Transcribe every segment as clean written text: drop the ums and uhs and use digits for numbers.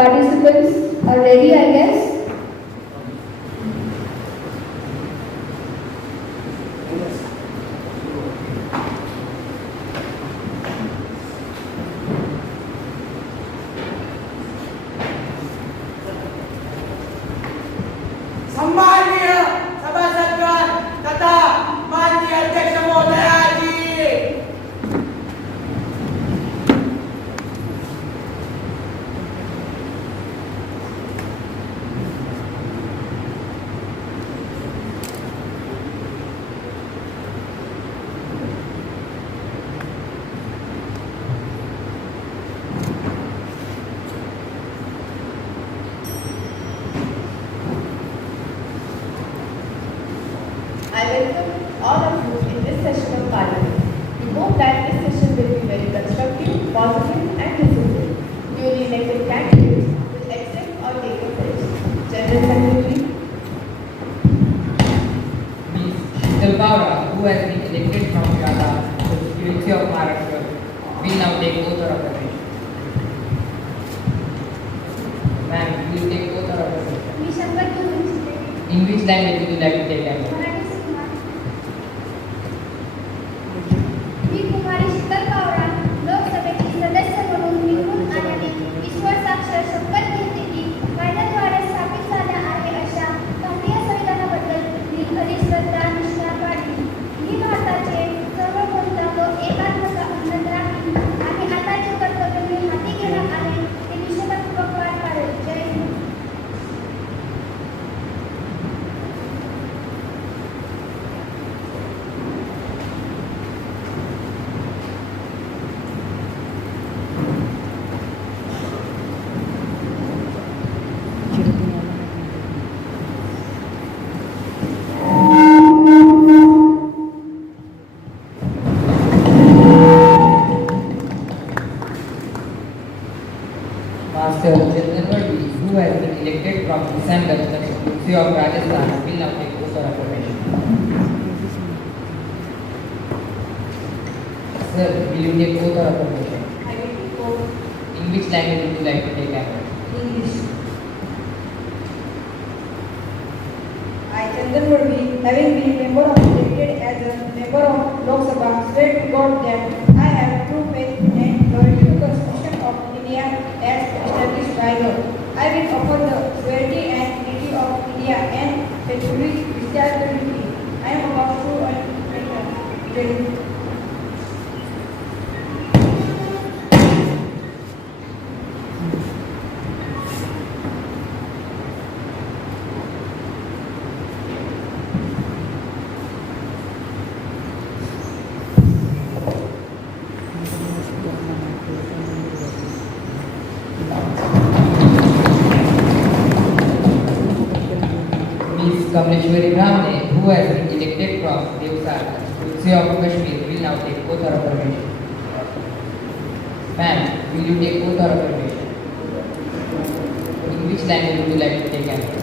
Participants are ready, I guess. सम्माननीय सभासदगण तथा माननीय अध्यक्ष महोदया जी, I welcome all of you in this session of Parliament. We hope that this session will be very constructive, positive and disciplined. Newly elected candidates will accept or take offense. General Secretary, Ms. Sheetal Bawra, who has been elected from Tirana to the Secretary of Maharashtra, will now take oath of office. Ma'am, will you take oath of office? In which language would you like to take an oath? मी कुमारी शीतल बावरा लोकसभेची सदस्य म्हणून निवडून आल्याने ईश्वर साक्षर शपथ घेते की कायद्याद्वारे स्थापित झाल्या आहे अशा भारतीय संविधानाबद्दल मी खरी श्रद्धा निष्ठा बाळगेन. मी भारताचे सार्वभौमत्व व एकात्मता अखंड राखीन आणि आता जे कर्तव्य मी हाती घेणार आहे ते निष्ठापूर्वक पार पाडेल. जय Hind. Master General Reddy, who has been elected from December to the Secretary of Rajasthan, will now take oath of affirmation. Sir, will you take oath of affirmation? I will take oath. In which language would you like to take an oath? English. I, Chandan Murmi, having been member of elected as a member of Lok Sabha, swear to God that I have true faith and loyalty to the Constitution of India as established by law. I will uphold the sovereignty and unity of India and faithfully discharge the duty I am about to undertake. Ms. Kamleshwari Brahmane, who has been elected from Devsar, Secretary of Kashmir, will now take oath of affirmation. Ma'am, will you take oath of affirmation? In which language would you like to take an oath?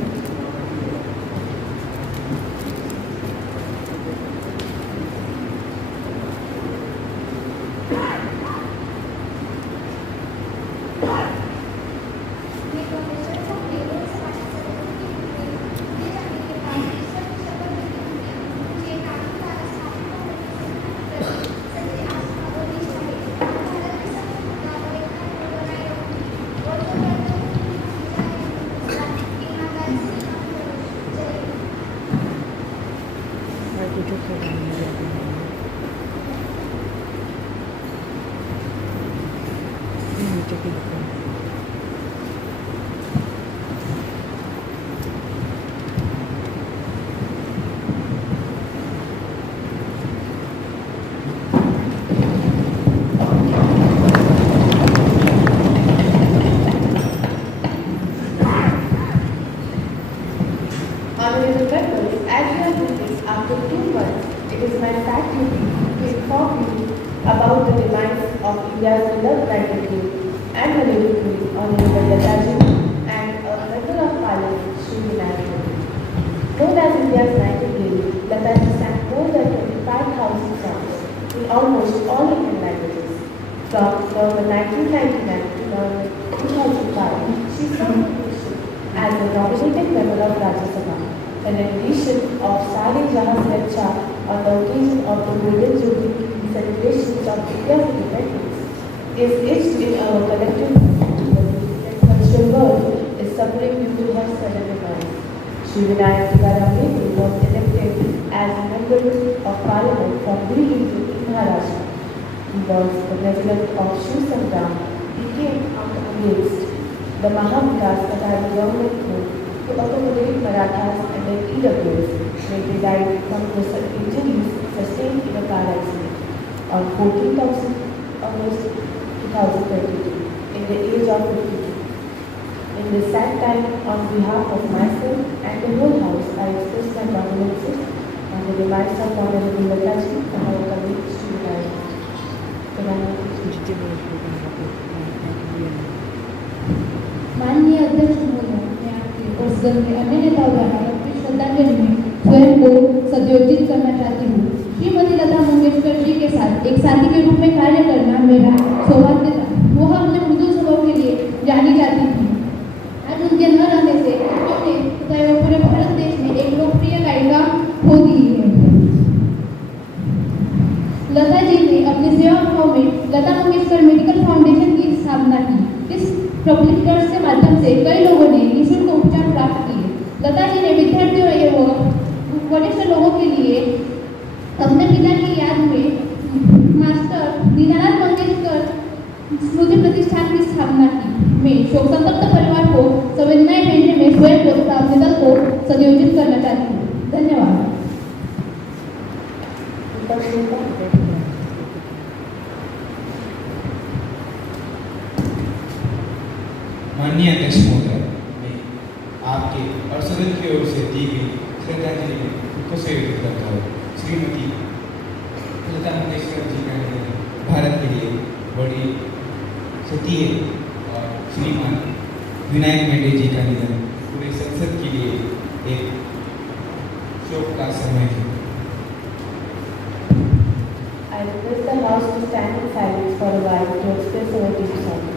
मी परमेश्वर ठाकरे लोकसभाची सदस्य होते. जे कायद्याद्वारे Secretary and the Navy Honorable Lataji and a Member of Parliament, Shri Vinayak Modi. Known as India's Nightingale, Lataji sang more than 25,000 songs in almost all Indian languages. From November 1999 to November 2005, she served the nation as a nominated member of Rajya Sabha. An edition of Sare Jahan Se Acha on the occasion of the Golden Jubilee celebrations of India's independence is etched in our collective memory. The cultural world is suffering due to her sudden demise. Shri Vinayak Modi was elected as a member of Parliament from Buri region in Maharashtra. He was the president of Shiv Sangram. He came out against the Mahavikas Aghadi government group to accommodate Marathas and their EWS when they died from the injuries sustained in a car accident on 14th of August 2022 in the age of 52. In this sad time, on behalf of myself and the whole house, I express my condolences on the demise of Honorable Lataji and our colleague Shri Vinayak. माननीय अध्यक्ष महोदय, मैं आपके और सदन के अन्य नेताओं द्वारा अपनी श्रद्धांजलि में स्वयं को सद्योजित करना चाहती हूँ। श्रीमती लता मंगेशकर जी के साथ एक साथी के रूप में कार्य करना मेरा सौभाग्य था। वो अपने मृदुल स्वभाव के लिए जानी जाती थी। आज उनके न रहने से हमने तथा पूरे भारत देश में एक लोकप्रिय गायिका खो दी है। लता जी ने अपनी सेवाओं में लता मंगेशकर मेडिकल फाउंडेशन की स्थापना की। इस पब्लिक ट्रस्ट के माध्यम से कई लोगों ने निःशुल्क उपचार प्राप्त किए। लता जी ने विद्यार्थियों एवं वरिष्ठ लोगों के लिए अपने पिता की याद में मास्टर दीनानाथ मंगेशकर स्मृति प्रतिष्ठान की स्थापना की। मैं शोक संतप्त परिवार को संवेदनाएं भेजने में स्वयं को तथा अपने दल को सद्योजित करना चाहती हूँ। धन्यवाद। माननीय अध्यक्ष महोदय, मैं आपके और सदन की ओर से दी गई श्रद्धांजलि में खुद को संयोजित करता हूँ। श्रीमती लता मंगेशकर जी का निधन भारत के लिए बड़ी क्षति है और श्रीमान विनायक मेडे जी का निधन पूरे संसद के लिए एक शोक का समय है। I request the House to stand in silence for a while to express our deep sadness.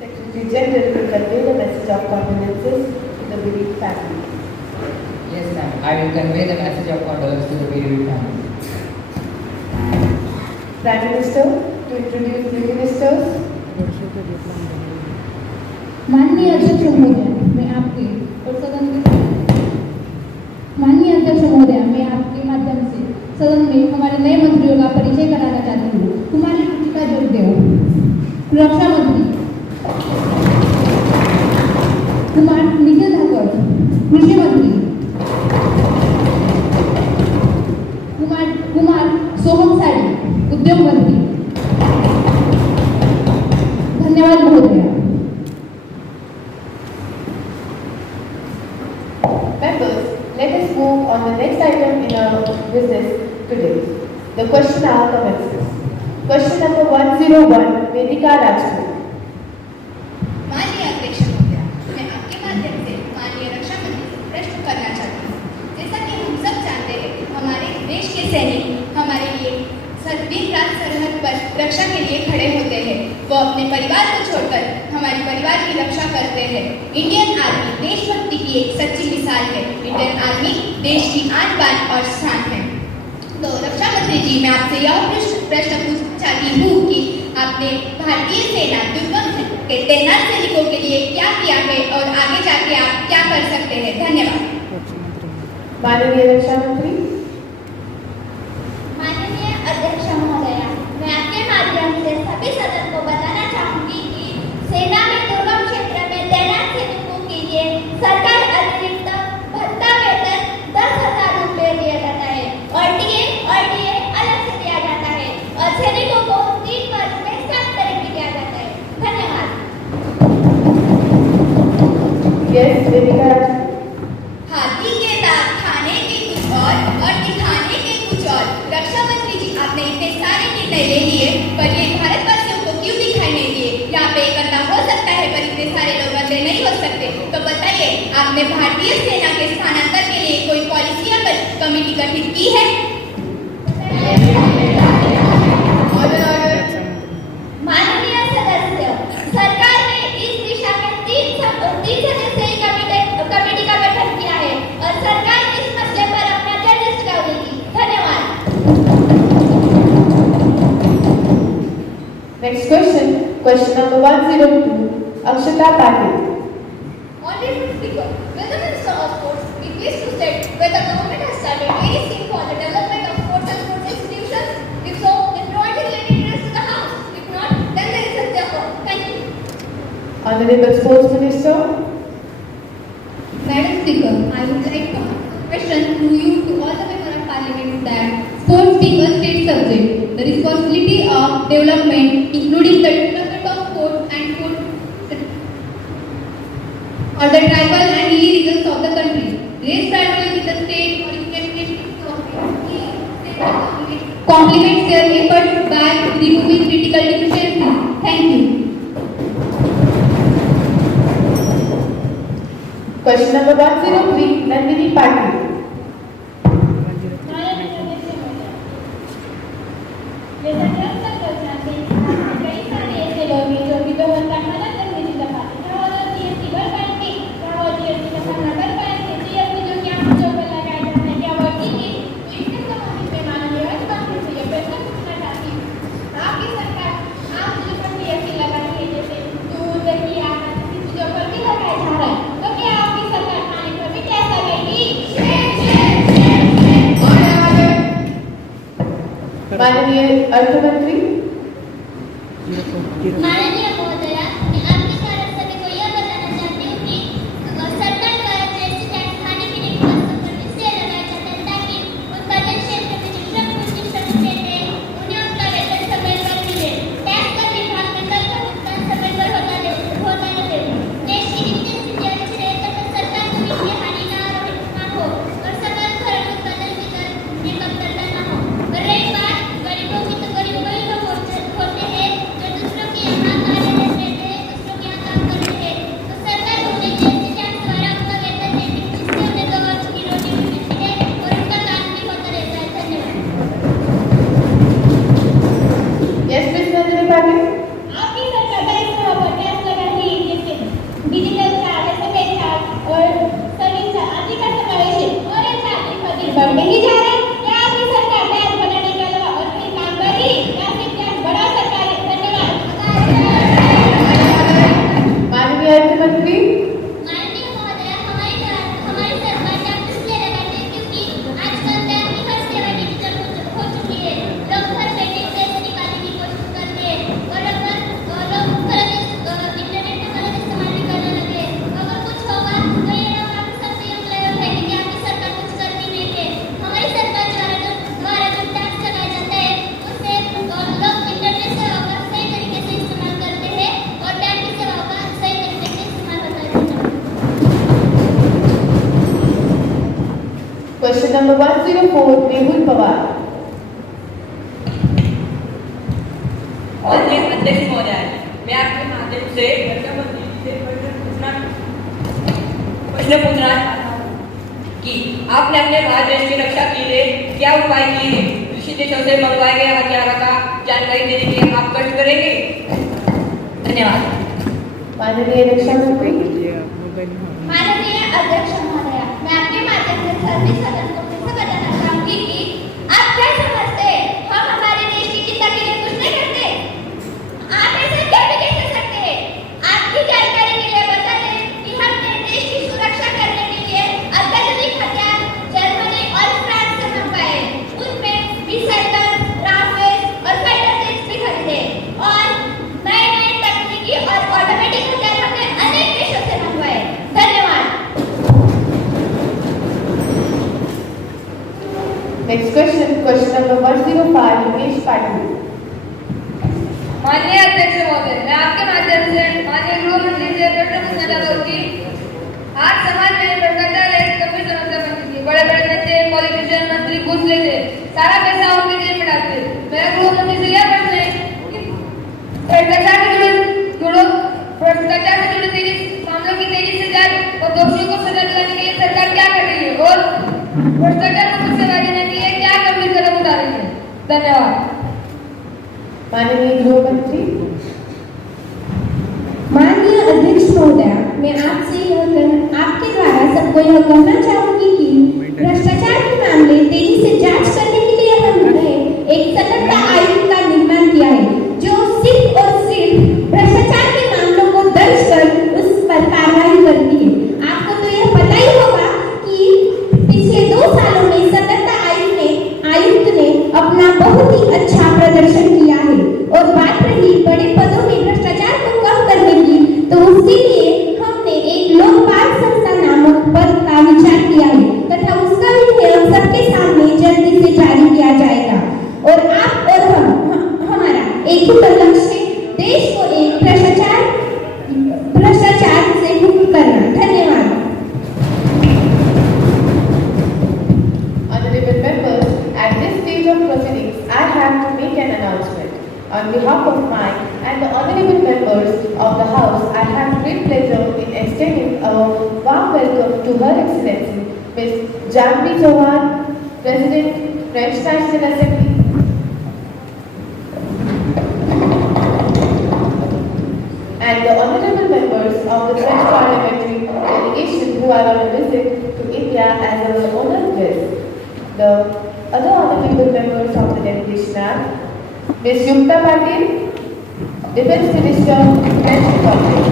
Secretary General will convey the message of condolences to the bereaved family. Yes, ma'am. I will convey the message of condolence to the bereaved family. Prime Minister to introduce new ministers. माननीय अध्यक्ष महोदय, मैं आपके और सदन के माननीय अध्यक्ष महोदय, मैं आपके माध्यम से सदन में हमारे नए मंत्रियों का परिचय कराना चाहती हूँ। कुमारी कृतिका जोगदेव, रक्षा मंत्री। कुमार निखिल धाकड़, कृषि मंत्री। कुमार सोहम साड़ी, उद्योग मंत्री। धन्यवाद महोदय। Members, let us move on the next item in our business today. The question hour commences. Question number 101, Vedika Rajput. माननीय अध्यक्ष महोदय, मैं आपके माध्यम से माननीय रक्षा मंत्री से प्रश्न करना चाहती हूँ। जैसा कि हम सब जानते हैं, हमारे देश के सैनिक हमारे लिए दिन रात सरहद पर रक्षा के लिए खड़े होते हैं। वो अपने परिवार को छोड़कर हमारे परिवार की रक्षा करते हैं। इंडियन आर्मी देशभक्ति की एक सच्ची मिसाल है। इंडियन आर्मी देश की आन बान और शान है। तो रक्षा मंत्री जी, मैं आपसे यह प्रश्न पूछना चाहती हूँ कि आपने भारतीय सेना दुर्गम के तैनात सैनिकों के लिए क्या किया है और आगे जाके आप क्या कर सकते हैं? धन्यवाद। माननीय रक्षा मंत्री। माननीय अध्यक्ष महोदय, मैं आपके माध्यम से सभी सदन को बताना चाहूंगी कि सेना में दुर्गम क्षेत्र में तैनात सैनिकों के लिए सरकार अतिरिक्त भत्ता वेतन 10,000 रुपये दिया जाता है और डीए अलग से दिया जाता है निर्णय ले लिए, पर ये भारतवासियों को क्यों दिखाई नहीं दिए? यहाँ पे एकता हो सकता है पर इतने सारे लोग बंदे नहीं हो सकते। तो बताइए, आपने भारतीय सेना के स्थानांतरण के लिए कोई पॉलिसी या कमेटी गठित की है? माननीय सदस्य, सरकार ने इस दिशा में तीन सदस्यीय कमेटी का गठन किया है और सरकार इस मसले पर अपना जल्द सुझाव देगी। धन्यवाद। Next question, question number 102, Akshata Patil. Honorable Speaker, will the Minister of Sports be pleased to state whether the government has started any scheme for the development of sports and sports institutions? If so, then provide related details to the House. If not, then there is a therefore. Thank you. Honorable Sports Minister. Madam Speaker, I would like to ask a question to you, to all the members of Parliament, that sports being a state subject, the responsibility of development, including the development of sports and sports, or the tribal and hilly regions of the country, raise primarily with the state or union complements their efforts by removing critical deficiencies. Thank you. Question number 103, Nandini Patil. जैसा कि आप सब लोग जानते हैं, कई सारे ऐसे लोग हैं जो विधवाओं का मदद करने की दफाते हैं और जीएसटी भर पाएंगे, क्या वो जीएसटी का सामना कर पाएंगे? जीएसटी जो कि आप जो पर लगाया जाता है, क्या वो ठीक है? तो इसके संबंधित में माननीय राज्यमंत्री से यह प्रश्न पूछना चाहती हूँ। आपकी सरकार आम चीजों पर जीएसटी लगा रही है, जैसे दूध, दही, आटा, किसी चीजों पर भी लगाया जा रहा है, तो क्या आपकी सरकार खाने पर भी टैक्स लगाएगी? माननीय अर्थ मंत्री। माननीय महोदया, मैं आपके सारे सभी को यह बताना चाहती हूँ कि सरकार द्वारा जीएसटी टैक्स खाने पीने की वस्तुओं पर इसलिए लगाया जाता है ताकि उत्पादन क्षेत्र में जो श्रमिक हैं उन्हें उनका वेतन समय पर मिले। टैक्स का विभाग में कर का भुगतान समय पर होता रहे। देश की वित्तीय स्थिति अच्छी रहे तब सरकार को वित्तीय हानि ना हो और सरकार खर्च उत्पादन की दर में कमतरता न हो। और रही बात गरीबों की, तो गरीब वही लोग होते हैं जो दूसरों के यहाँ कार्यरत रहते हैं, दूसरों के यहाँ काम करते हैं, तो सरकार उन्हें जीएसटी टैक्स द्वारा उनका वेतन देती है, जिससे उन्हें दो वक्त की रोटी भी मिलती है और उनका काम भी होता रहता है। धन्यवाद। Yes, Ms. Nandini Patil. आपकी सरकार कई जगहों पर टैक्स लगा रही है, जैसे डिजिटल चार्ज, एसएमएस चार्ज और सर्विस चार्ज आदि का समावेश है और ये चार्ज दिन बढ़ते ही जा रहे हैं। क्या आपकी सरकार टैक्स बढ़ाने के अलावा और कोई काम कर रही है या फिर टैक्स बढ़ा सरकार है? धन्यवाद। माननीय अर्थ मंत्री। माननीय महोदया, हमारी सरकार टैक्स इसलिए लगाती है क्योंकि आजकल बैंक की हर सेवा डिजिटल हो चुकी है। लोग घर बैठे पैसे निकालने की कोशिश करते हैं और अगर लोग गलत इंटरनेट का गलत इस्तेमाल भी करने लगे, अगर कुछ होगा तो ये लोग आपके सबसे ये क्लेम उठाएंगे कि आपकी सरकार कुछ करती नहीं है। हमारी सरकार द्वारा जो टैक्स लगाया जाता है उससे लोग इंटरनेट सेवा का सही तरीके से इस्तेमाल करते हैं और बैंक की सेवाओं का सही तरीके से इस्तेमाल होता है। Question number 104, Mehul Pawar. माननीय अध्यक्ष महोदय, मैं आपके माध्यम से रक्षा मंत्री जी से प्रश्न पूछना चाहता हूँ कि आपने अपने भारत देश की रक्षा के लिए क्या उपाय किए हैं? दूसरे देशों से मंगवाए गए हथियारों का जानकारी देने के लिए आप कष्ट करेंगे? धन्यवाद। माननीय रक्षा मंत्री। माननीय अध्यक्ष महोदया, मैं आपके माध्यम से सभी सदन को फिर से बताना चाहूंगी कि आप क्या समझते हैं हम हमारे देश की चिंता के लिए कुछ नहीं करते? आप ऐसा क्या भी कह सकते हैं? आपकी जानकारी के लिए बता दें कि हमने देश की सुरक्षा करने के लिए अत्याधुनिक हथियार जर्मनी और फ्रांस से मंगवाए। उनमें मिसाइल, राफेल और फाइटर जेट्स भी खरीदे और नए तकनीकी और ऑटोमेटिक हथियार हमने अनेक देशों से मंगवाए। धन्यवाद। Next question, question number 105, Umesh Patil. माननीय अध्यक्ष महोदय, मैं आपके माध्यम से माननीय गृह मंत्री से प्रश्न पूछना चाहता हूँ कि आज समाज में भ्रष्टाचार एक गंभीर समस्या बन चुकी है। बड़े बड़े नेता, पॉलिटिशियन, मंत्री घूस लेते, सारा पैसा उनके जेब में डालते, मेरा ग्रुप अपने से यह प्रश्न है कि भ्रष्टाचार से जुड़े तेजी मामलों की तेजी से जांच और दोषियों को सजा दिलाने के लिए सरकार क्या कर रही है और भ्रष्टाचार को मुझसे बाजने के लिए क्या गंभीर कदम उठा रही है? धन्यवाद। माननीय गृह मंत्री। माननीय अध्यक्ष महोदय, मैं आपके द्वारा सबको यह कहना चाहूंगी कि भ्रष्टाचार के मामले तेजी से जांच करने के लिए हमने एक सतर्कता आयोग का निर्माण किया है जो सिर्फ और सिर्फ भ्रष्टाचार के मामलों को दर्ज कर उस पर कार्रवाई करती है। आपको तो यह पता ही होगा कि पिछले 2 सालों में सतर्कता आयुक्त ने अपना बहुत ही अच्छा प्रदर्शन किया है और बात रही बड़े पदों में भ्रष्टाचार को कम करने की, तो उसके लिए हमने एक लोकपाल संस्था नामक पद का विचार किया है तथा उसका विधेयक सबके सामने जल्दी से जारी किया जाएगा और आप और हमारा एक ही तो लक्ष्य देश को एक भ्रष्टाचार से मुक्त करना। धन्यवाद। Honorable members, at this stage of proceedings, I have to make an announcement. On behalf of mine and the honorable members of the House, I have great pleasure in extending a warm welcome to Her Excellency Ms. Janvi Chauhan, President, French National Assembly. And the honorable members of the French parliamentary delegation who are on a visit to India as our honored guests. The other honorable members of the delegation are Ms. Yukta Patil, Defense Minister, French Republic;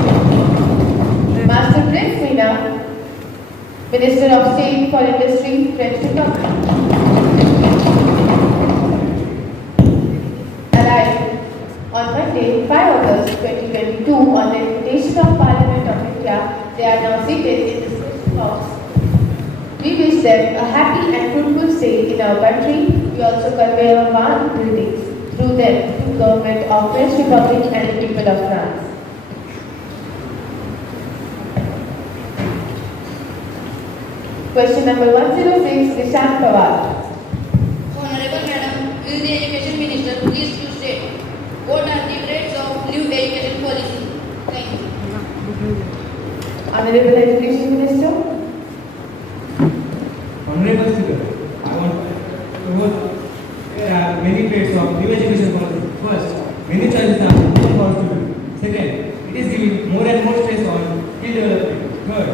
Master Prince Meena, Minister of State for Industry, French Republic. Arrived on Monday, 5 August 2022, on the invitation of Parliament of India, they are now seated in the Special House. We wish them a happy and fruitful stay in our country. We also convey our warm greetings through them to the government of French Republic and the people of France. Question number 106, Nishant Pawar. Honorable Madam, will the Education Minister please to state what are the traits of new education policy? Thank you. Honorable Education Minister. Honorable Speaker, I want to vote. There are many traits of new education policy. First, many choices are more for students. Second, it is giving more and more stress on skill development. Third,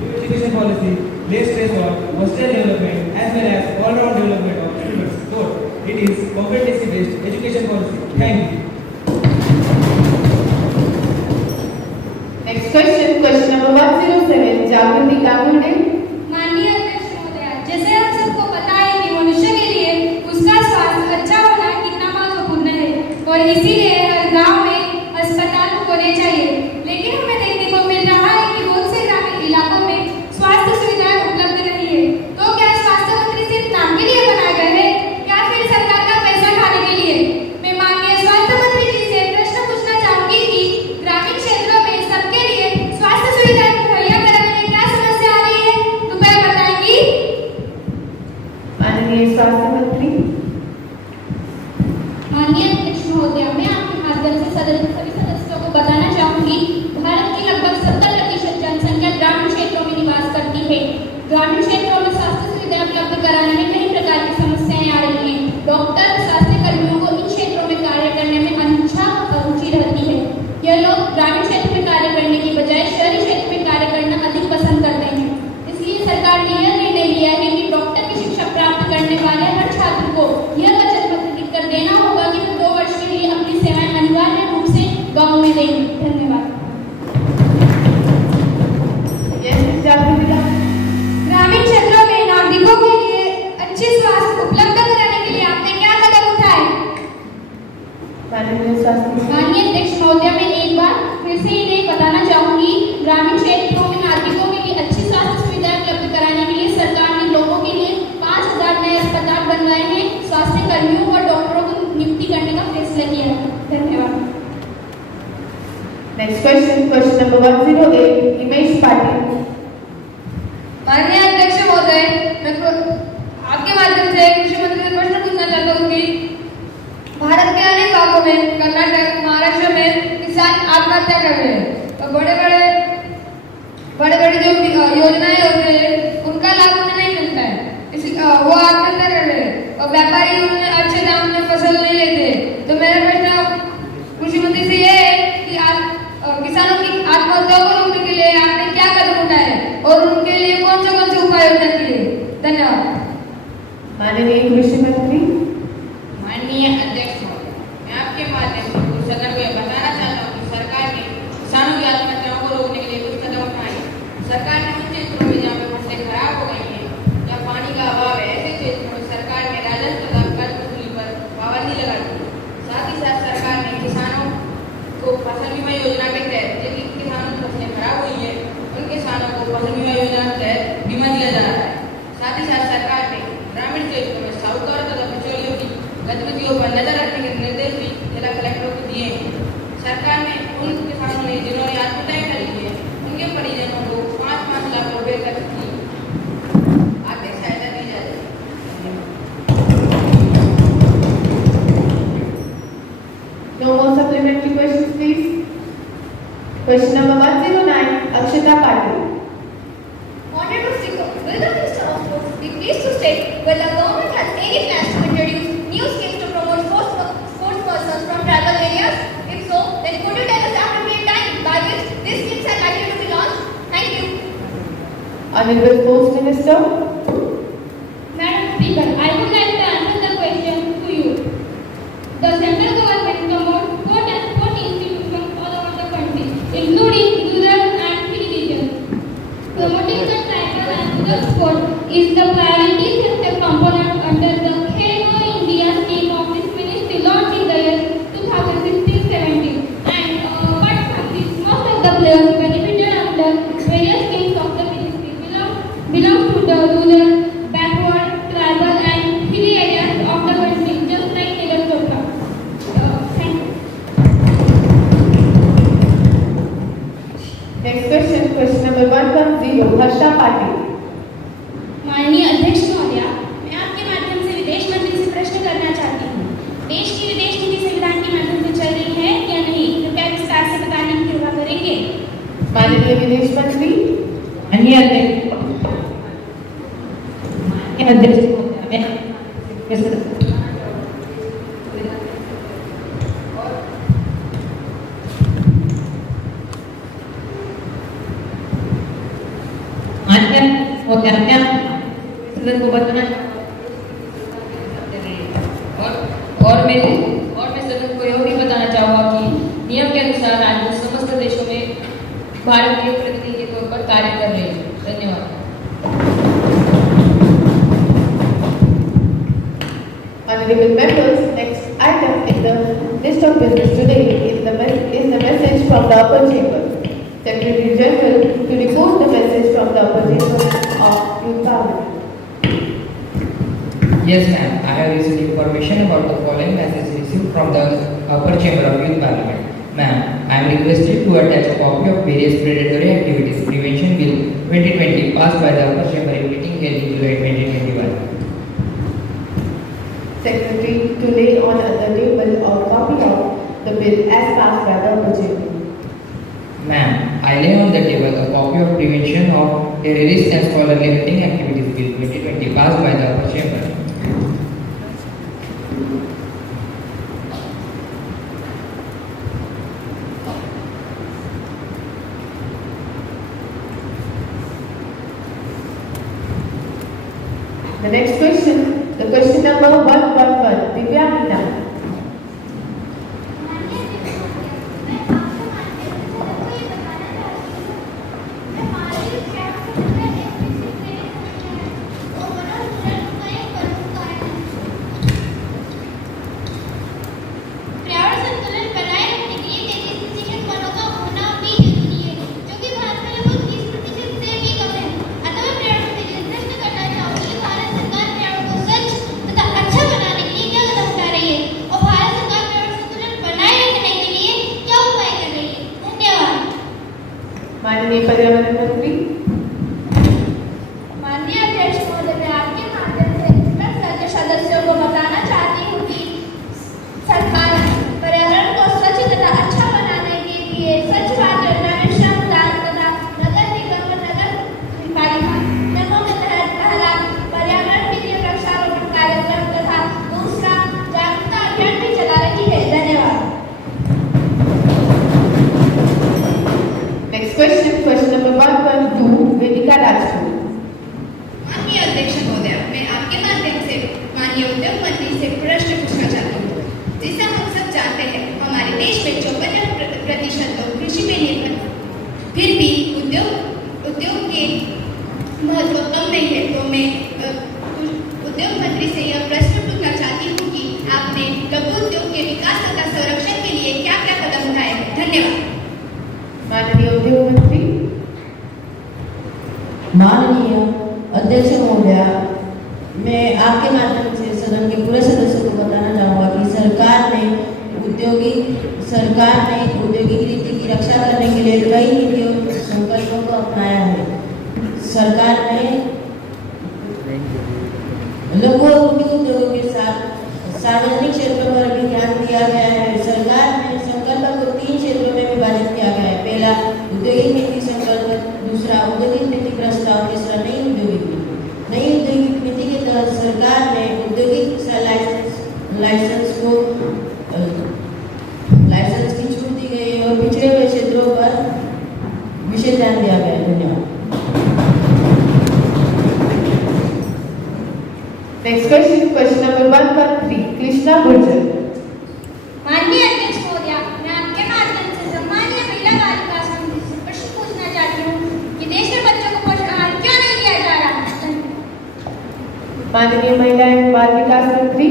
new education policy lays stress on hostel development as well as all-round development of students. Fourth, it is competency-based education policy. Thank you. Next question, question number 107, Jagriti Gagunde. माननीय अध्यक्ष महोदय, जैसे हम सबको पता है कि मनुष्य के लिए उसका स्वास्थ्य अच्छा होना कितना महत्वपूर्ण है और इसीलिए हर गांव में अस्पताल होने चाहिए, लेकिन हमें देखने को मिल रहा है कि बहुत से ग्रामीण इलाकों में स्वास्थ्य सुविधाएं उपलब्ध नहीं है। तो क्या स्वास्थ्य मंत्री सिर्फ नाम के लिए बनाए गए हैं या फिर सरकार का पैसा खाने के लिए? मैं माननीय स्वास्थ्य मंत्री जी से प्रश्न पूछना चाहूंगी कि ग्रामीण क्षेत्रों में सबके लिए स्वास्थ्य सुविधाएं मुहैया कराने में क्या समस्या आ रही है, कृपया बताएंगी। माननीय स्वास्थ्य मंत्री। माननीय अध्यक्ष महोदय, मैं आपके माध्यम से सभी सदस्यों को बताना चाहूंगी, भारत की लगभग 70% जनसंख्या ग्रामीण क्षेत्रों में निवास करती है। ग्रामीण क्षेत्रों में स्वास्थ्य सुविधाएं उपलब्ध कराने में कई प्रकार की समस्याएं आ रही हैं। डॉक्टर, स्वास्थ्य कर्मियों को इन क्षेत्रों में कार्य करने में अनिच्छा और रुचि रहती है। यह लोग ग्रामीण क्षेत्र में कार्य करने की बजाय शहरी क्षेत्र में कार्य करना अधिक पसंद करते हैं। इसलिए सरकार ने यह निर्णय लिया है कि डॉक्टर की शिक्षा प्राप्त करने वाले हर छात्र को यह वचन पत्र लिखकर देना होगा कि वे 2 वर्ष के लिए अपनी सेवाएं अनिवार्य रूप से गाँव में देंगे। धन्यवाद। ग्रामीण क्षेत्रों में नागरिकों के लिए अच्छे स्वास्थ्य उपलब्ध कराने के लिए आपने क्या कदम उठाए? माननीय अध्यक्ष महोदय, मैं एक बार फिर से इन्हें बताना चाहूंगी, ग्रामीण क्षेत्रों में नागरिकों के लिए अच्छी स्वास्थ्य सुविधाएं उपलब्ध कराने के लिए सरकार ने लोगों के लिए 5000 नए अस्पताल बनवाए हैं। स्वास्थ्य कर्मियों और डॉक्टरों को नियुक्ति करने का फैसला किया है। धन्यवाद। Next question, question number 108, Himesh Patil. माननीय अध्यक्ष महोदय, मैं आपके माध्यम से कृषि मंत्री से प्रश्न पूछना चाहता हूँ कि भागों में कर्नाटक, महाराष्ट्र में किसान आत्महत्या कर रहे हैं। तो बड़े बड़े जो योजनाएं होते हैं उनका लाभ उन्हें नहीं मिलता है, वो आत्महत्या कर रहे हैं और व्यापारी उन्हें अच्छे दाम में फसल नहीं लेते। तो मेरा प्रश्न कृषि मंत्री से ये है कि किसानों की आत्महत्या को रोकने के लिए आपने क्या कदम उठाए और उनके लिए कौन से उपाय योजना किए? धन्यवाद। माननीय कृषि मंत्री। माननीय अध्यक्ष महोदय, मैं आपके माध्यम से सदन को यह बताना चाहता हूँ कि सरकार ने किसानों की आत्महत्याओं को रोकने के लिए कुछ कदम उठाए। सरकार ने उन क्षेत्रों में जहाँ पे फसलें खराब हो गई हैं, जहाँ पानी का अभाव है, ऐसे क्षेत्रों में सरकार ने राजस्व तथा कर्ज वसूली पर पाबंदी लगा दी। साथ ही साथ सरकार ने किसानों को फसल बीमा योजना के तहत जिन किसानों की फसलें खराब हुई है उन किसानों को फसल बीमा योजना के तहत बीमा दिया जा रहा है। साथ ही साथ सरकार ने ग्रामीण क्षेत्रों में साहूकारों तथा बिचौलियों की गतिविधियों पर नजर रखने के निर्देश भी जिला कलेक्टरों को दिए हैं। सरकार ने उन किसानों ने जिन्होंने आत्महत्या करी है उनके परिजनों को 5-5 लाख रुपए तक की आर्थिक सहायता दी जा रही है। No more supplementary questions, please. Question number 109, Akshita Patil. Honorable Speaker, will the Minister of Sports be pleased to state whether the government has any plans to introduce new schemes to promote sports persons from tribal areas? If so, then could you tell us the appropriate time by which these schemes are likely to be launched? Thank you. Honorable Sports Minister. Madam Speaker, I would like to answer the question to you. The central government promotes sport and sport institutions all over the country, including rural and free regions. Promoting the tribal and rural sport is the priority sector component under the Khelo India scheme of this ministry launched in the year 2016-17. And apart from this, most of the players benefited under various schemes of the ministry belong to the rural, backward, tribal and hilly areas of the country, just like Neeraj Chopra. Thank you. Next question, question number 110, Harsha Patil. माननीय अध्यक्ष महोदय, मैं आपके माध्यम से विदेश मंत्री से प्रश्न करना चाहती हूँ। देश की विदेश नीति संविधान के माध्यम से चल रही है या नहीं? कृपया विस्तार से बताने की कृपा करेंगे। माननीय विदेश मंत्री। माननीय अध्यक्ष सदन को बताना और मैं सदन को यह भी बताना चाहूँगा कि नियम के अनुसार राज्य समस्त देशों में भारत के प्रतिनिधि के तौर पर कार्य कर रहे हैं। धन्यवाद। Honorable members, next item in the list of business today is the message from the upper chamber. Secretary General to report the message from the upper chamber of Youth Parliament. Yes, ma'am. I have received information about the following message received from the upper chamber of Youth Parliament. Ma'am, I am requested to attach a copy of various predatory activities prevention bill 2020 passed by the upper chamber in meeting held in July 2021. Secretary to lay on the table or copy of the bill as passed by the upper chamber. Ma'am, I lay on the table a copy of Prevention of Terrorist and Scholarly Hunting Activities Bill 2020 passed by the upper chamber. The next question, the question number 111, Divya Meena. माननीय पर्यावरण मंत्री। माननीय अध्यक्ष महोदय, मैं आपके माध्यम से सदस्यों को बताना चाहती हूँ कि सरकार रही है। धन्यवाद। Next question, question number 112, Vedika Rajput. माननीय अध्यक्ष महोदय, मैं आपके माध्यम से माननीय उद्योग मंत्री से प्रश्न पूछना चाहती हूँ। जैसा हम सब जानते हैं, हमारे देश में 54% लोग कृषि पे निर्भर हैं। फिर भी उद्योग के महत्व कम नहीं है। तो मैं उद्योग मंत्री से यह प्रश्न पूछना चाहती हूँ कि आपने लघु उद्योग के विकास तथा संरक्षण के लिए क्या क्या कदम उठाए हैं? धन्यवाद। माननीय उद्योग मंत्री। माननीय अध्यक्ष महोदय, मैं आपके माध्यम से सदन के पूरे सदस्यों को बताना चाहूँगा कि सरकार ने औद्योगिक नीति की रक्षा करने के लिए कई नीतियों संकल्पों को अपनाया है। सरकार ने लघु उद्योगों के साथ सार्वजनिक क्षेत्रों पर भी ध्यान दिया गया है। सरकार ने संकल्प को 3 क्षेत्रों में विभाजित किया गया है। पहला औद्योगिक नीति संकल्प, दूसरा औद्योगिक नीति प्रस्ताव, तीसरा नई औद्योगिक नीति। नई औद्योगिक नीति के तहत सरकार ने औद्योगिक लाइसेंस की छूट दी गई है और पिछड़े हुए क्षेत्रों पर विशेष ध्यान दिया गया है। धन्यवाद। Next question, question number 113, Krishna Gurjar. माननीय अध्यक्ष महोदय, मैं आपके माध्यम से सम्मानीय महिला बाल विकास मंत्री से प्रश्न पूछना चाहती हूँ कि देश में बच्चों को पोषण आहार क्यों नहीं दिया जा रहा है? माननीय महिला एवं बाल विकास मंत्री।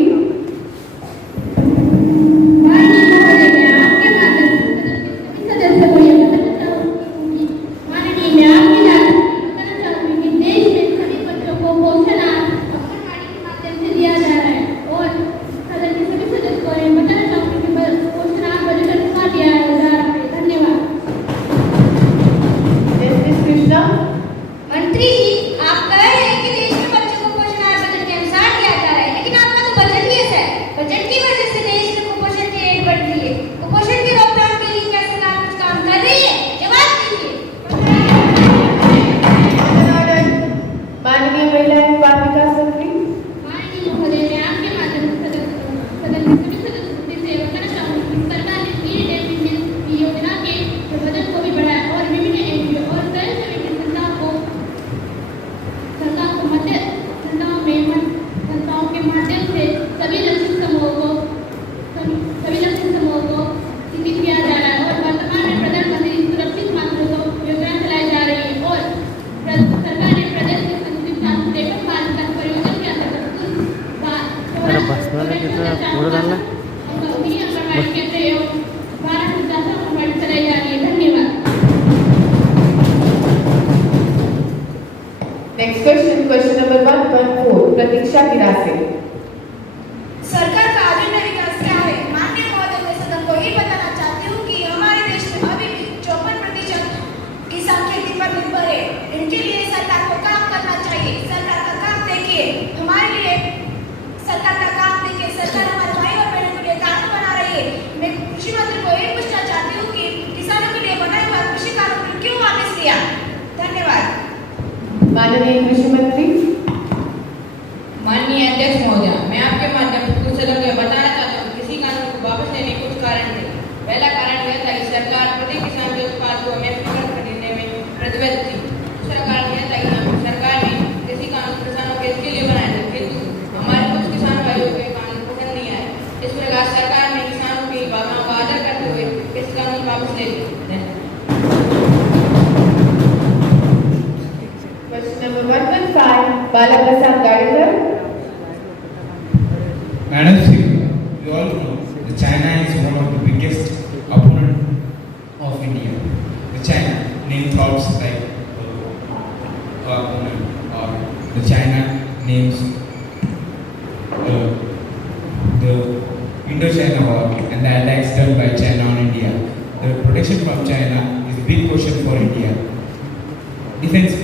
माननीय महोदय, मैं आपके माध्यम से सदस्य को यह बताना चाहूँगी माननीय मैं आपके माध्यम से बताना चाहूँगी कि देश में सभी बच्चों को पोषण आहार आंगनबाड़ी के माध्यम से दिया जा रहा है और सदन के सभी सदस्यों को यह बताना चाहूँगी कि पोषण आहार बजट अनुसार दिया जा रहा है। धन्यवाद। कृष्णा। मंत्री जी, आप कह रहे हैं कि देश में बच्चों को पोषण आहार बजट के अनुसार दिया जा रहा है, लेकिन आपका तो बजट ही ऐसा है। बजट की वजह से देश में कुपोषण की रेट बढ़ रही है। कुपोषण की रोकथाम के लिए क्या सरकार कुछ काम कर रही है? जवाब दीजिए। माननीय महिला एवं बाल विकास मंत्री। माननीय महोदय, मैं आपके माध्यम से सदन के सभी सदस्यों से बताना चाहूँगी कि सरकार ने मिड डे मील योजना के बजट को भी बढ़ाया और विभिन्न एनजीओ और स्वयं सेवी संस्थाओं के माध्यम से सभी लक्षित समूहों को चिन्हित किया जा रहा है और वर्तमान में प्रधानमंत्री सुरक्षित मातृत्व योजना चलाई जा रही है और सरकार ने प्रदेश के संतुलित सांस्कृतिक बाल विकास परियोजना के अंतर्गत आंगनबाड़ी केंद्र एवं 12,000 आंगनबाड़ी चलाई जा रही है। धन्यवाद। Next question, question number 114, Pratiksha Kirase. सरकार का अभिन्न विकास क्या है? माननीय महोदय, मैं सदन को ये बताना चाहती हूँ कि हमारे देश में अभी भी 54% किसान खेती पर निर्भर है। इनके लिए सरकार को काम करना चाहिए। सरकार का काम देखिए, हमारे लिए सरकार का काम देखिए। सरकार हमारे भाई और बहनों के लिए कानून बना रही है। मैं कृषि मंत्री को ये पूछना चाहती हूँ कि किसानों के लिए बनाए हुआ कृषि कानून क्यों वापस लिया? धन्यवाद। माननीय कृषि मंत्री। माननीय अध्यक्ष महोदय, मैं आपके माध्यम से कुछ सदन को बताना चाहता हूँ किसी कानून को वापस लेने के कुछ कारण थे। पहला कारण यह था कि सरकार प्रति किसान के उत्पाद को मैक्सिमम खरीदने में प्रतिबद्ध थी। दूसरा कारण यह था कि सरकार ने कृषि कानून किसानों के हित के लिए बनाए थे, किंतु हमारे कुछ किसान भाइयों के कानून पसंद नहीं आए। इस प्रकार सरकार ने किसानों की भावनाओं का आदर करते हुए कृषि कानून वापस ले लिया। Question number 115, Bala Prasad Gadekar. Madam Speaker, we all know that China is one of the biggest opponent of India. The China name thoughts like opponent or the China names the Indo-China war and the attacks done by China on India. The protection from China is a big question for India. Defense.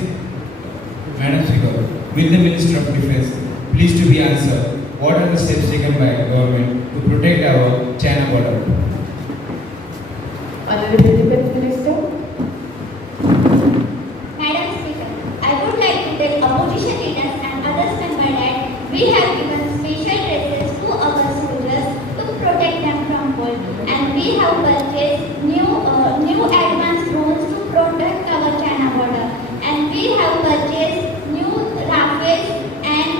Madam Speaker, will the Minister of Defense please to be answered what are the steps taken by the government to protect our China border? Honorable Defense Minister. Madam Speaker, I would like to tell opposition leaders and others member that we have given special dresses to our soldiers to protect them and we have purchased new advanced drones to protect our China border, and we have purchased new Rafales and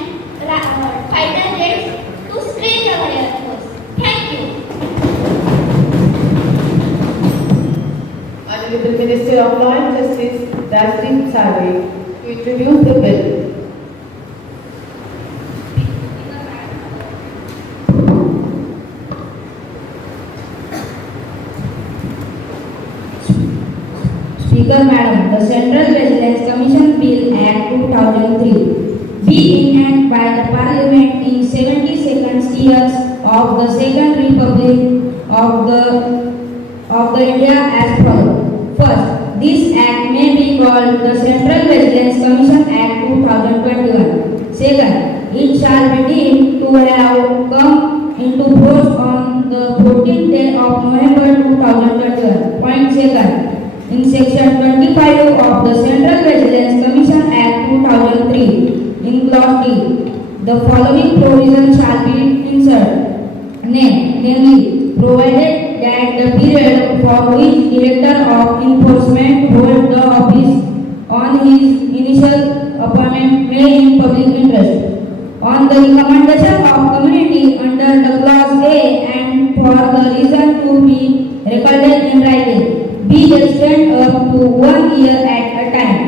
fighter jets to strengthen our air force. Thank you. Honorable Minister of Law and Justice, Rajdeep Sarve, to introduce the bill. Speaker Madam, the Central Vigilance Commission Bill Act 2003 be enacted by the Parliament in 72nd years of the Second Republic of the India as follows. First, this act may be called the Central Vigilance Commission Act 2021. Second, it shall be deemed to have come into force on the 14th day of November 2021. Point second. In section 25 of the Central Vigilance Commission Act 2003, in clause D, the following provision shall be inserted. Namely, provided that the period for which Director of Enforcement holds the office on his initial appointment may in public interest, on the recommendation of community under the clause A and for the reason to be recorded in writing, be extended up to 1 year at a time,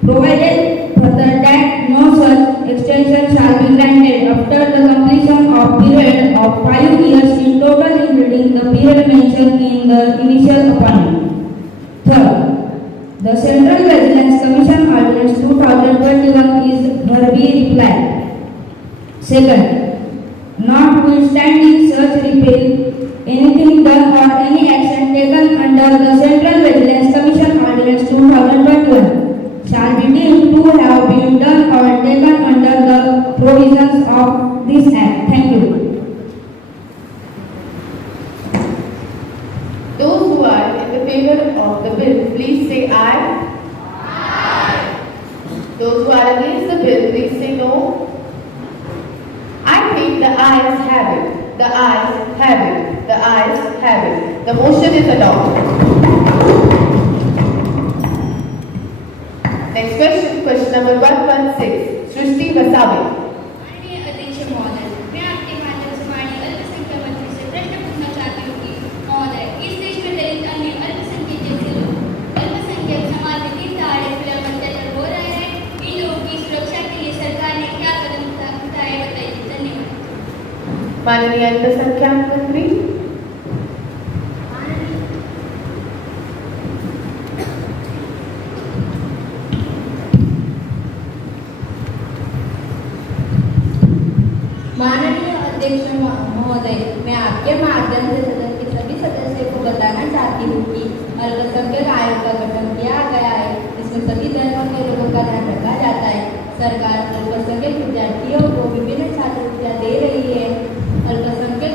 provided further that no such extension shall be granted after the completion of period of 5 years in total, including the period mentioned in the initial appointment. Third, the Central Vigilance Commission Ordinance 2021 is hereby replied. Second, notwithstanding such repeal, anything done or any action taken under the Central Vigilance Commission Ordinance 2021 shall be deemed to have been done or taken under the provisions of this Act. Thank you. Those who are in the favor of the bill, please say aye. Aye. Those who are against the bill, please say no. I think the ayes have it. The ayes have it. The ayes have it. The motion is adopted. Next question, question number 116, Srishti Vasavi. माननीय अध्यक्ष महोदय, मैं आपके माध्यम से माननीय अल्पसंख्यक मंत्री से प्रश्न पूछना चाहती हूँ कि महोदय, इस देश में दलित अन्य अल्पसंख्यक जैसे लोग अल्पसंख्यक समाज में दिन दहाड़े खुलेआम अत्याचार हो रहे हैं, इन लोगों की सुरक्षा के लिए सरकार ने क्या कदम उठाए बताइए। धन्यवाद। माननीय अल्पसंख्यक मंत्री। माननीय अध्यक्ष महोदय, मैं आपके माध्यम से सदन के सभी सदस्यों को बताना चाहती हूँ कि अल्पसंख्यक आयोग का गठन किया गया है। इसमें सभी धर्मों के लोगों का ध्यान रखा जाता है। सरकार अल्पसंख्यक विद्यार्थियों को विभिन्न छात्रवृत्तियाँ दे रही है। अल्पसंख्यक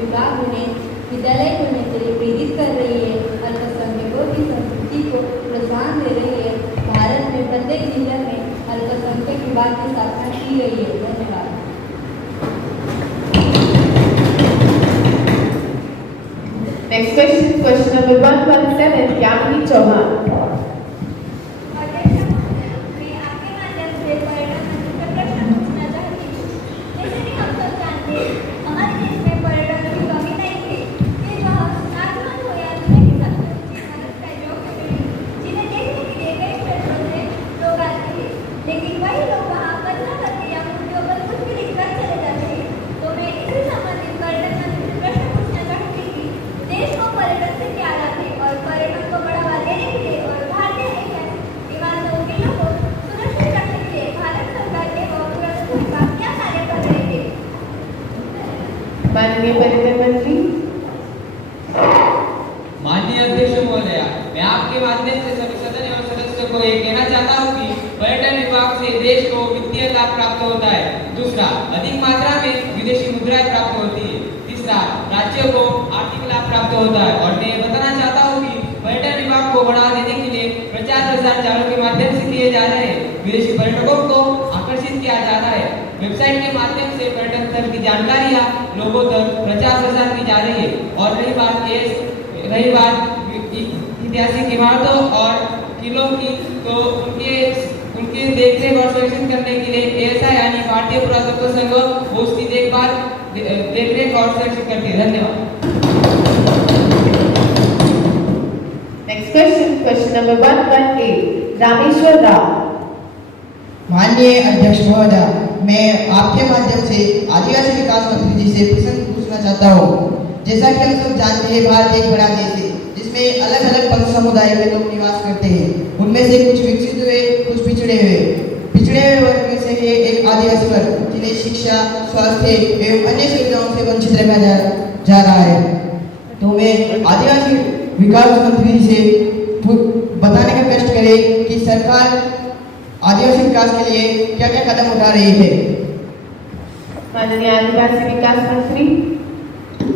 विभाग उन्हें विद्यालय खोलने के लिए प्रेरित कर रही है। अल्पसंख्यकों की संस्कृति को प्रोत्साहन दे रही है। भारत में प्रत्येक जिले में अल्पसंख्यक विभाग की स्थापना की गई है। धन्यवाद। Next question, question number 117, Yamini Chauhan. अध्यक्ष महोदय, मैं आपके माध्यम से पर्यटन मंत्री से प्रश्न पूछना चाहती हूँ। जैसे कि हम सब जानते हैं, हमारे देश में पर्यटन की कमी नहीं है। ये जो नागरिक हो या दूसरे की संस्कृति, भारत का जो जिन्हें देखने के लिए कई क्षेत्रों से लोग आते हैं, लेकिन वही लोग वहाँ कचरा करके या मूर्तियों पर कुछ भी लिखकर चले जाते हैं। तो मैं इसी संबंधित पर्यटन मंत्री से प्रश्न पूछना चाहती हूँ कि देश को पर्यटन से क्या लाभ है और पर्यटन को बढ़ावा देने के लिए और भारतीय ऐतिहासिक इमारतों किलों को सुरक्षित रखने के लिए भारत सरकार एवं पुरातत्व विभाग क्या कार्य कर रहे हैं। माननीय पर्यटन मंत्री। माननीय अध्यक्ष महोदय, मैं आपके माध्यम से सभी सदन एवं सदस्यों को ये कहना चाहता हूँ कि पर्यटन विभाग से देश को वित्तीय लाभ प्राप्त होता है। दूसरा, अधिक मात्रा में विदेशी मुद्राएं प्राप्त होती है। तीसरा, राज्यों को आर्थिक लाभ प्राप्त होता है। और मैं ये बताना चाहता हूँ कि पर्यटन विभाग को बढ़ावा देने के लिए प्रचार प्रसार चालू के माध्यम से किए जा रहे हैं। विदेशी पर्यटकों को आकर्षित किया जा रहा है। वेबसाइट के माध्यम से पर्यटन स्थल की जानकारियाँ लोगों तक प्रचार प्रसार की जा रही है। और रही बात ऐतिहासिक इमारतों और किलों की, तो उनके देखरेख और संरक्षण करने के लिए ऐसा यानी भारतीय पुरातत्व संघ उसकी देखरेख और संरक्षण करती है। धन्यवाद। Next question number 118, Rameshwar Rao. माननीय अध्यक्ष महोदय, मैं आपके माध्यम से आदिवासी विकास मंत्री जी से प्रश्न पूछना चाहता हूँ। जैसा कि हम सब जानते हैं, भारत एक बड़ा देश है जिसमें अलग अलग पंथ समुदाय के लोग निवास करते हैं। उनमें से कुछ विकसित हुए, कुछ पिछड़े हुए वर्ग में से एक आदिवासी वर्ग जिन्हें शिक्षा, स्वास्थ्य एवं अन्य सुविधाओं से वंचित रखा जा रहा है। तो मैं आदिवासी विकास मंत्री से बताने का कष्ट करें कि सरकार आदिवासी विकास के लिए क्या क्या कदम उठा रही है। माननीय आदिवासी विकास मंत्री।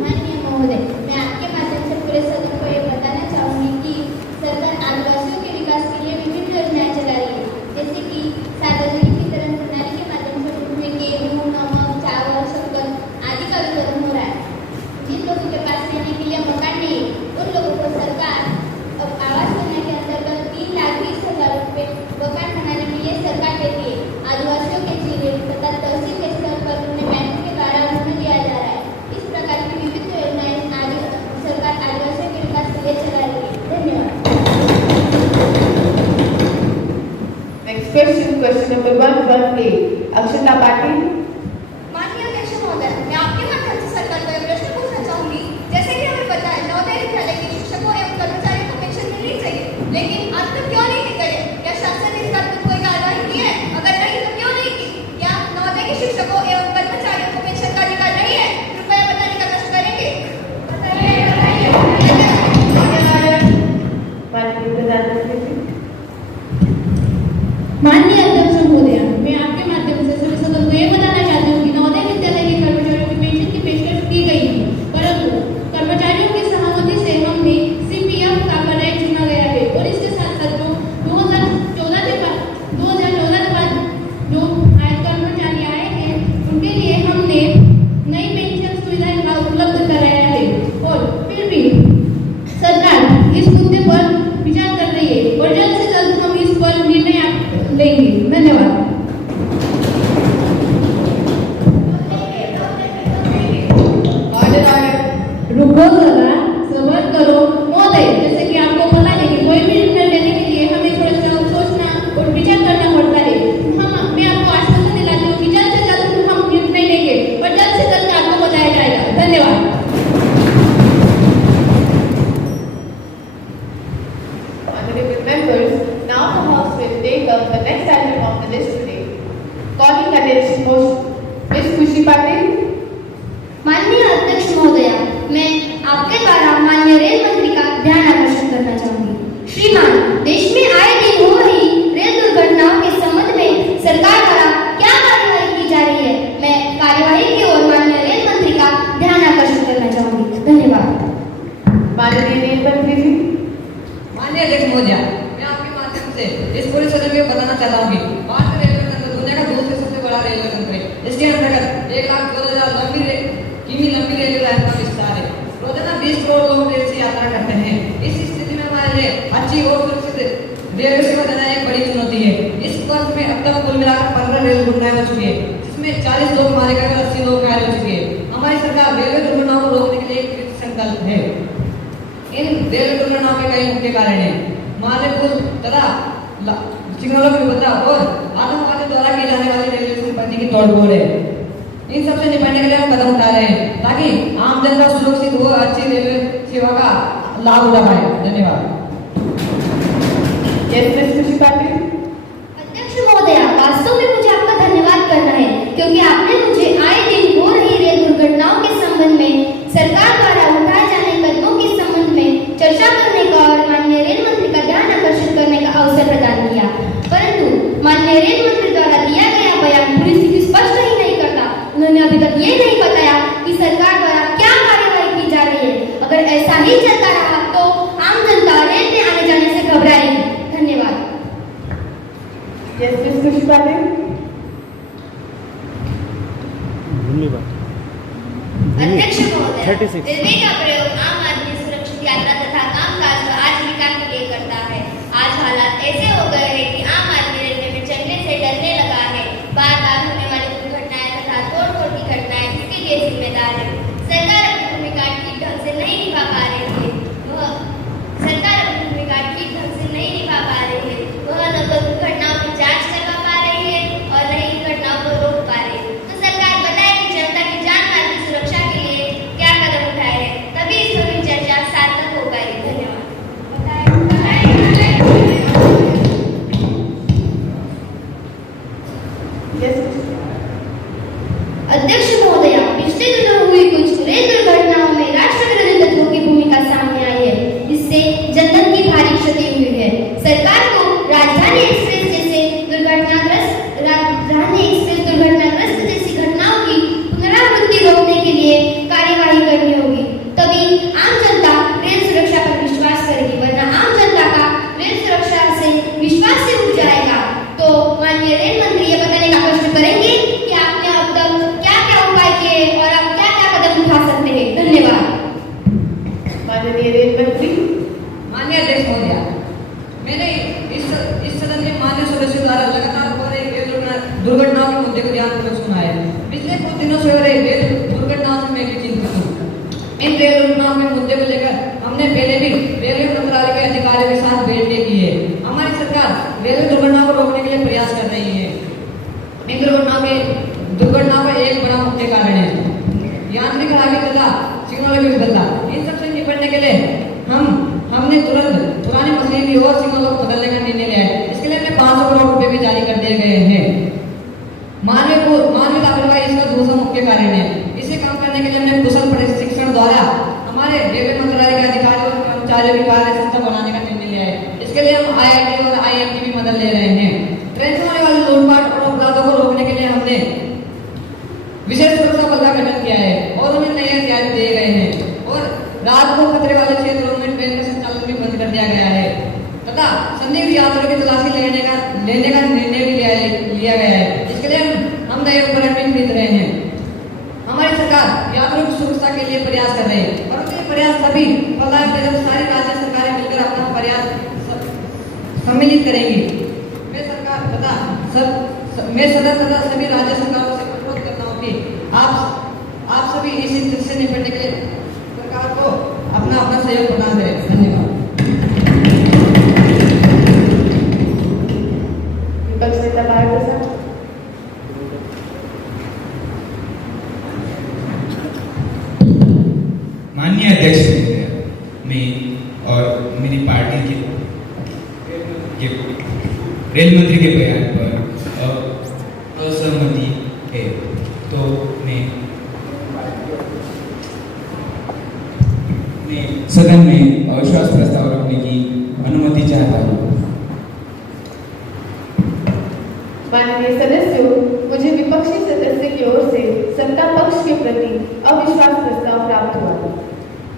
माननीय महोदय, मैं आपके माध्यम से पूरे सदन को ये बताना चाहूंगी कि सरकार आदिवासियों के विकास के लिए विभिन्न योजनाएं चला रही है, जैसे कि सार्वजनिक वितरण प्रणाली के माध्यम से उनमें गेहूं, नमक, चावल, शक्कर आदि का वितरण हो रहा है। जिन लोगों के पास रहने के लिए मकान नहीं, उन लोगों को सरकार अब आवास योजना के अंतर्गत 3,20,000 रुपये मकान बनाने के लिए सरकार देती है। आदिवासियों के जिले तथा तहसील के स्तर पर उन्हें बैंकों के द्वारा ऋण दिया जा रहा है। इस प्रकार की विविध योजनाएं सरकार आदिवासियों के विकास के लिए चला रही है। धन्यवाद। Next question number 118, अक्षता पाटिल। माननीय अध्यक्ष महोदय, मैं आपके माध्यम से सरकार को एक प्रश्न पूछना चाहूंगी। जैसे कि हमें पता है, नवोदय विद्यालय के शिक्षकों एवं कर्मचारियों को पेंशन मिलनी चाहिए, लेकिन आज तक क्यों नहीं दी गई? क्या शासन ने इस बात पर कोई कार्रवाई की है? अगर नहीं तो क्यों नहीं की? क्या नवोदय के शिक्षकों एवं कर्मचारियों को पेंशन का अधिकार नहीं है? कृपया बताने का कष्ट करेंगे। माननीय अध्यक्ष महोदय, मैं आपके माध्यम से सभी सदन को ये बताना चाहती हूँ कि नवोदय विद्यालय के कर्मचारियों की पेंशन की पेशकश की गई है, परंतु कर्मचारियों की सहमति से हमने CPF का पर्याय चुना गया है और इसके साथ साथ जो 2014 के बाद जो कर्मचारी आए हैं उनके लिए हमने नई पेंशन सुविधाएं उपलब्ध कराया है। और फिर भी सरकार इस मुद्दे पर विचार कर रही है और जल्द से जल्द हम इस पर निर्णय लेंगे। धन्यवाद। रुको जरा, सब्र करो महोदय। जैसे कि आपको पता है कि कोई भी निर्णय लेने के लिए हमें थोड़ा सा सोचना और विचार करना पड़ता है। मैं आपको आश्वासन दिलाती हूँ कि जल्द से जल्द हम निर्णय लेंगे और जल्द से जल्द आपको बताया जाएगा। धन्यवाद। Honorable members, now the House will take up the next item of the list today. Calling attention motion, Ms. Khushi Patel. माननीय अध्यक्ष महोदया, मैं आपके द्वारा माननीय रेल मंत्री का ध्यान आकर्षित करना चाहूंगी। श्रीमान, देश में आए दिन हो रही रेल दुर्घटनाओं के संबंध में सरकार द्वारा क्या कार्यवाही की जा रही है? मैं कार्यवाही की ओर माननीय रेल मंत्री का ध्यान आकर्षित करना चाहूंगी। धन्यवाद। माननीय रेल मंत्री जी। माननीय अध्यक्ष महोदय, मैं आपके माध्यम से इस पूरे सदन में बताना चाहता हूँ कि भारतीय रेलवे तंत्र दुनिया का दूसरे सबसे बड़ा रेलवे तंत्र है। इसके अंतर्गत 1,14,000 किमी लंबी रेलवे लाइन का विस्तार है। रोजाना 20 करोड़ लोग रेल से यात्रा करते हैं। इस स्थिति में हमारे लिए अच्छी और सुरक्षित रेलवे सेवा देना एक बड़ी चुनौती है। इस वर्ष में अब तक कुल मिलाकर 15 रेल दुर्घटनाएं हो चुकी है, जिसमें 40 लोग मारे गए और 80 लोग घायल हो चुके हैं। हमारी सरकार रेलवे दुर्घटनाओं को रोकने के लिए कृत संकल्प है। इन रेलवे दुर्घटनाओं के कई मुख्य कारण हैं। मानव पुल तथा सिग्नलों की बदलाव और आतंकवादियों द्वारा की जाने वाली रेलवे संपत्ति की तोड़फोड़ है। इन सबसे निपटने के लिए हम कदम उठा रहे हैं ताकि आम जनता सुरक्षित हो, अच्छी रेलवे सेवा का लाभ उठा पाए। धन्यवाद। अध्यक्ष महोदया, वास्तव में मुझे आपका धन्यवाद करना है क्योंकि आपने मुझे आए दिन हो रही रेल दुर्घटनाओं के संबंध में सरकार द्वारा उठाए जाने कदमों के संबंध में चर्चा करने का और माननीय रेल मंत्री का ध्यान आकर्षित करने का अवसर प्रदान किया। परंतु माननीय रेल मंत्री द्वारा दिया गया बयान पूरी स्थिति स्पष्ट ही नहीं करता। उन्होंने अभी तक ये नहीं बताया कि सरकार द्वारा क्या कार्यवाही की जा रही है। अगर ऐसा ही चलता रहा तो आम जनता रेल में आने जाने से घबराएगी। धन्यवाद। अध्यक्ष महोदय, रेलवे का प्रयोग यात्रा तथा कामकाज व आजीविका के लिए करता है। आज हालात ऐसे हो गए हैं कि आम आदमी रेलवे में चढ़ने से डरने लगा है। बार बार होने वाली दुर्घटनाएं तथा तोड़-फोड़ की घटनाएं इसके लिए जिम्मेदार है। सरकार अपनी भूमिका ठीक ढंग से नहीं निभा पा रही है। वह न तो दुर्घटनाओं की जांच करवा पा रही है और न ही घटनाओं को रोक पा रही है। तो सरकार बताए कि जनता की जान माल की सुरक्षा के लिए क्या कदम उठाए हैं, तभी इस पर चर्चा सार्थक हो पाएगी। धन्यवाद। अध्यक्ष महोदया, पिछले दिनों हुई कुछ रेल दुर्घटनाओं में राष्ट्रविरोधी तत्वों की भूमिका सामने आई है, जिससे जनधन की भारी क्षति हुई है। सरकार को राजधानी एक्सप्रेस जैसी घटनाओं की पुनरावृत्ति रोकने के लिए कार्यवाही करनी होगी, तभी आम जनता रेल सुरक्षा पर विश्वास करेगी, वरना आम जनता का रेल सुरक्षा से विश्वास से उठ जाएगा। तो माननीय रेल मंत्री ये बताने का कष्ट करेंगे कि आपने अब तक क्या क्या उपाय किए और आप क्या क्या कदम उठा सकते हैं। धन्यवाद। माननीय रेल मंत्री। माननीय अध्यक्ष महोदया, मैंने इस सदन के माननीय सदस्यों द्वारा लगातार हो रही रेल दुर्घटनाओं के मुद्दे को ध्यानपूर्वक सुना है। पिछले कुछ दिनों से हो रही रेल दुर्घटनाओं से मैं भी चिंतित हूँ। इन रेल दुर्घटनाओं के मुद्दे को लेकर हमने पहले भी रेलवे मंत्रालय के अधिकारियों के साथ बैठकें की है। हमारी सरकार रेलवे दुर्घटनाओं को रोकने के लिए प्रयास कर रही है। इन दुर्घटनाओं का एक बड़ा मुख्य कारण है यांत्रिक खराबी तथा सिग्नलों की विफलता। इन सबसे निपटने के लिए हमने तुरंत पुरानी मशीनरी और सिग्नलों को बदलने का निर्णय लिया है। इसके लिए 500 करोड़ रुपए भी जारी कर दिए गए हैं। मानवीय लापरवाही इसका दूसरा मुख्य कारण है। इसे कम करने के लिए हमने कुशल प्रशिक्षण द्वारा हमारे रेलवे मंत्रालय के अधिकारियों और कर्मचारियों की कार्य क्षमता बढ़ाने का निर्णय लिया है। इसके लिए हम IIT और IIM की भी मदद ले रहे हैं। ट्रेन से होने वाले लूटपाट और अपराधों को रोकने के लिए हमने विशेष सुरक्षा बल का गठन किया है और उन्हें नए हथियार दिए गए हैं और रात को खतरे वाले क्षेत्रों में ट्रेन का संचालन भी बंद कर दिया गया है तथा संदिग्ध यात्रियों की तलाशी लेने का निर्णय भी लिया गया है। इसके लिए हम नए उपकरण भी खरीद रहे हैं। हमारी सरकार यात्रियों की सुरक्षा के लिए प्रयास कर रही है, परंतु ये प्रयास तभी फल आएंगे जब सारी राज्य सरकारें मिलकर अपना प्रयास सम्मिलित करेंगी। मैं सदन तथा सभी राज्य सरकारों से अनुरोध करता हूँ कि आप सभी इस स्थिति से निपटने के लिए सरकार को अपना सहयोग प्रदान करें। धन्यवाद। विपक्ष नेता भारत प्रसाद। माननीय अध्यक्ष महोदय, मैं और मेरी पार्टी के रेल मंत्री के बयान पर असहमति है, तो मैं सदन में अविश्वास प्रस्ताव रखने की अनुमति चाहता हूँ। माननीय सदस्यों, मुझे विपक्षी सदस्य की ओर से सत्ता पक्ष के प्रति अविश्वास प्रस्ताव प्राप्त हुआ है।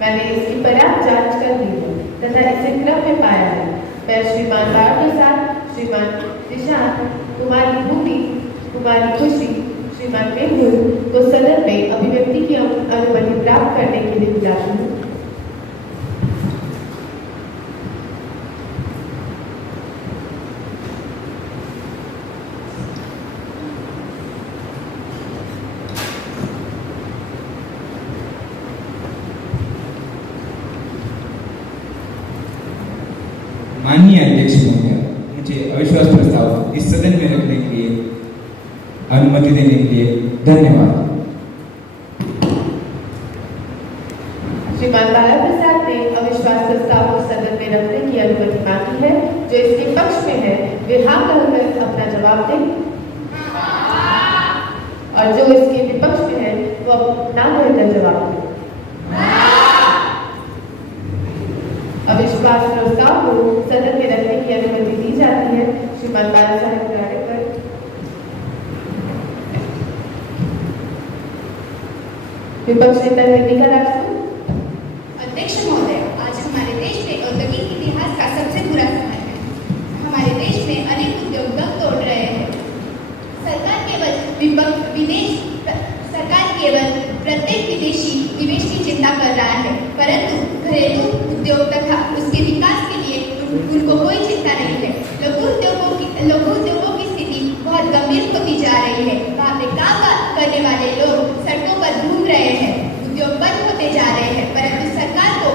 मैंने इसकी पर्याप्त जांच कर ली है तथा इसे क्रम में पाया है। मैं श्रीमान लाल प्रसाद, श्रीमान निशांत, कुमारी भूमि, कुमारी खुशी, श्रीमान मेहुल को सदन में अभिव्यक्ति की अनुमति प्राप्त करने के लिए बुलाती हूँ। माननीय अध्यक्ष महोदय, मुझे अविश्वास प्रस्ताव इस सदन में रखने के लिए अनुमति देने के लिए धन्यवाद। श्रीमान बाला प्रसाद ने अविश्वास प्रस्ताव को सदन में रखने की अनुमति मांगी है। जो इसके पक्ष में है वे हाँ कहकर अपना जवाब दें और जो इसके विपक्ष में है वो ना कहकर जवाब दें। अविश्वास प्रस्ताव को सदन में रखने की अनुमति दी जाती है। श्रीमान बाला साहेब गाड़ेकर। विपक्ष नेता निर्णय राजू। अध्यक्ष महोदय, आज हमारे देश में औद्योगिक इतिहास का सबसे बुरा समय है। हमारे देश में अनेक उद्योग दम तोड़ रहे हैं। सरकार केवल प्रत्येक विदेशी निवेश की चिंता कर रहा है, परंतु घरेलू उद्योग तथा उसके विकास के लिए उनको कोई चिंता नहीं है। लघु उद्योगों की स्थिति बहुत गंभीर होती जा रही है। वहाँ पे काम करने वाले लोग सड़कों पर घूम रहे हैं, उद्योग बंद होते जा रहे हैं, परंतु सरकार को